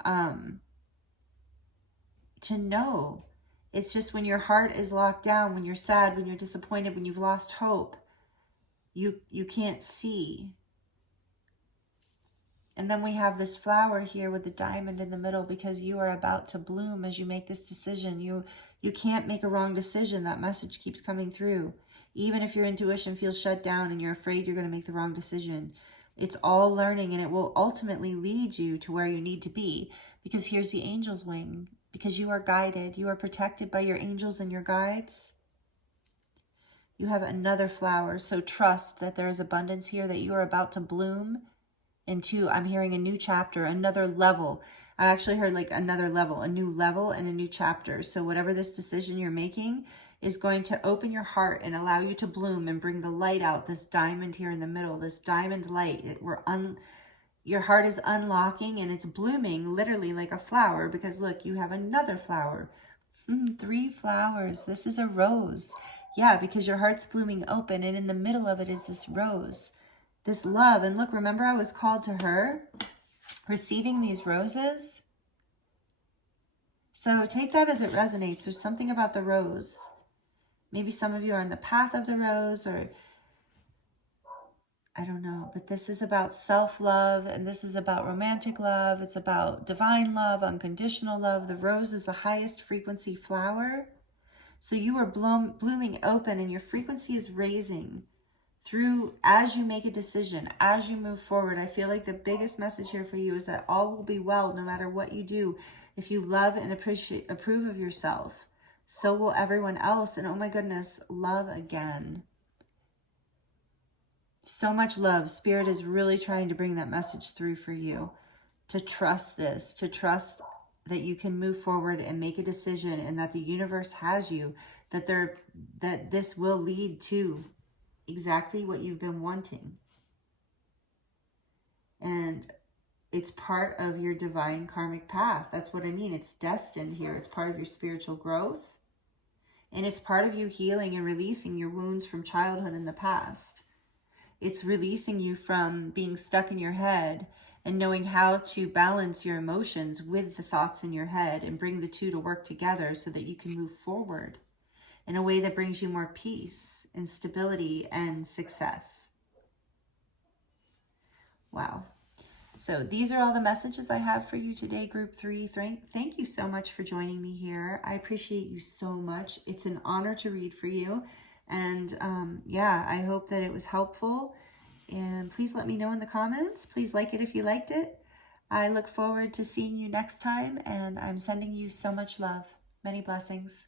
know. It's just when your heart is locked down, when you're sad, when you're disappointed, when you've lost hope, you can't see. And then we have this flower here with the diamond in the middle, because you are about to bloom as you make this decision. You can't make a wrong decision. That message keeps coming through. Even if your intuition feels shut down and you're afraid you're going to make the wrong decision. It's all learning, and it will ultimately lead you to where you need to be. Because here's the angel's wing. Because you are guided. You are protected by your angels and your guides. You have another flower. So trust that there is abundance here, that you are about to bloom into, I'm hearing a new chapter, another level. I actually heard like another level, a new level and a new chapter. So whatever this decision you're making is going to open your heart and allow you to bloom and bring the light out. This diamond here in the middle, this diamond light. Your heart is unlocking and it's blooming literally like a flower, because look, you have another flower. 3 flowers. This is a rose. Yeah, because your heart's blooming open, and in the middle of it is this rose. This love. And look, remember I was called to her, receiving these roses. So take that as it resonates. There's something about the rose. Maybe some of you are on the path of the rose, or I don't know. But this is about self-love, and this is about romantic love. It's about divine love, unconditional love. The rose is the highest frequency flower. So you are blooming open, and your frequency is raising through as you make a decision, as you move forward. I feel like the biggest message here for you is that all will be well no matter what you do. If you love and approve of yourself, so will everyone else. And oh my goodness, love again. So much love. Spirit is really trying to bring that message through for you. To trust this, to trust that you can move forward and make a decision, and that the universe has you, that this will lead to exactly what you've been wanting. And it's part of your divine karmic path. That's what I mean. It's destined here. It's part of your spiritual growth. And it's part of you healing and releasing your wounds from childhood in the past. It's releasing you from being stuck in your head and knowing how to balance your emotions with the thoughts in your head and bring the two to work together so that you can move forward in a way that brings you more peace and stability and success. Wow. So these are all the messages I have for you today, Group 3. Thank you so much for joining me here. I appreciate you so much. It's an honor to read for you. And yeah, I hope that it was helpful. And please let me know in the comments. Please like it if you liked it. I look forward to seeing you next time, and I'm sending you so much love. Many blessings.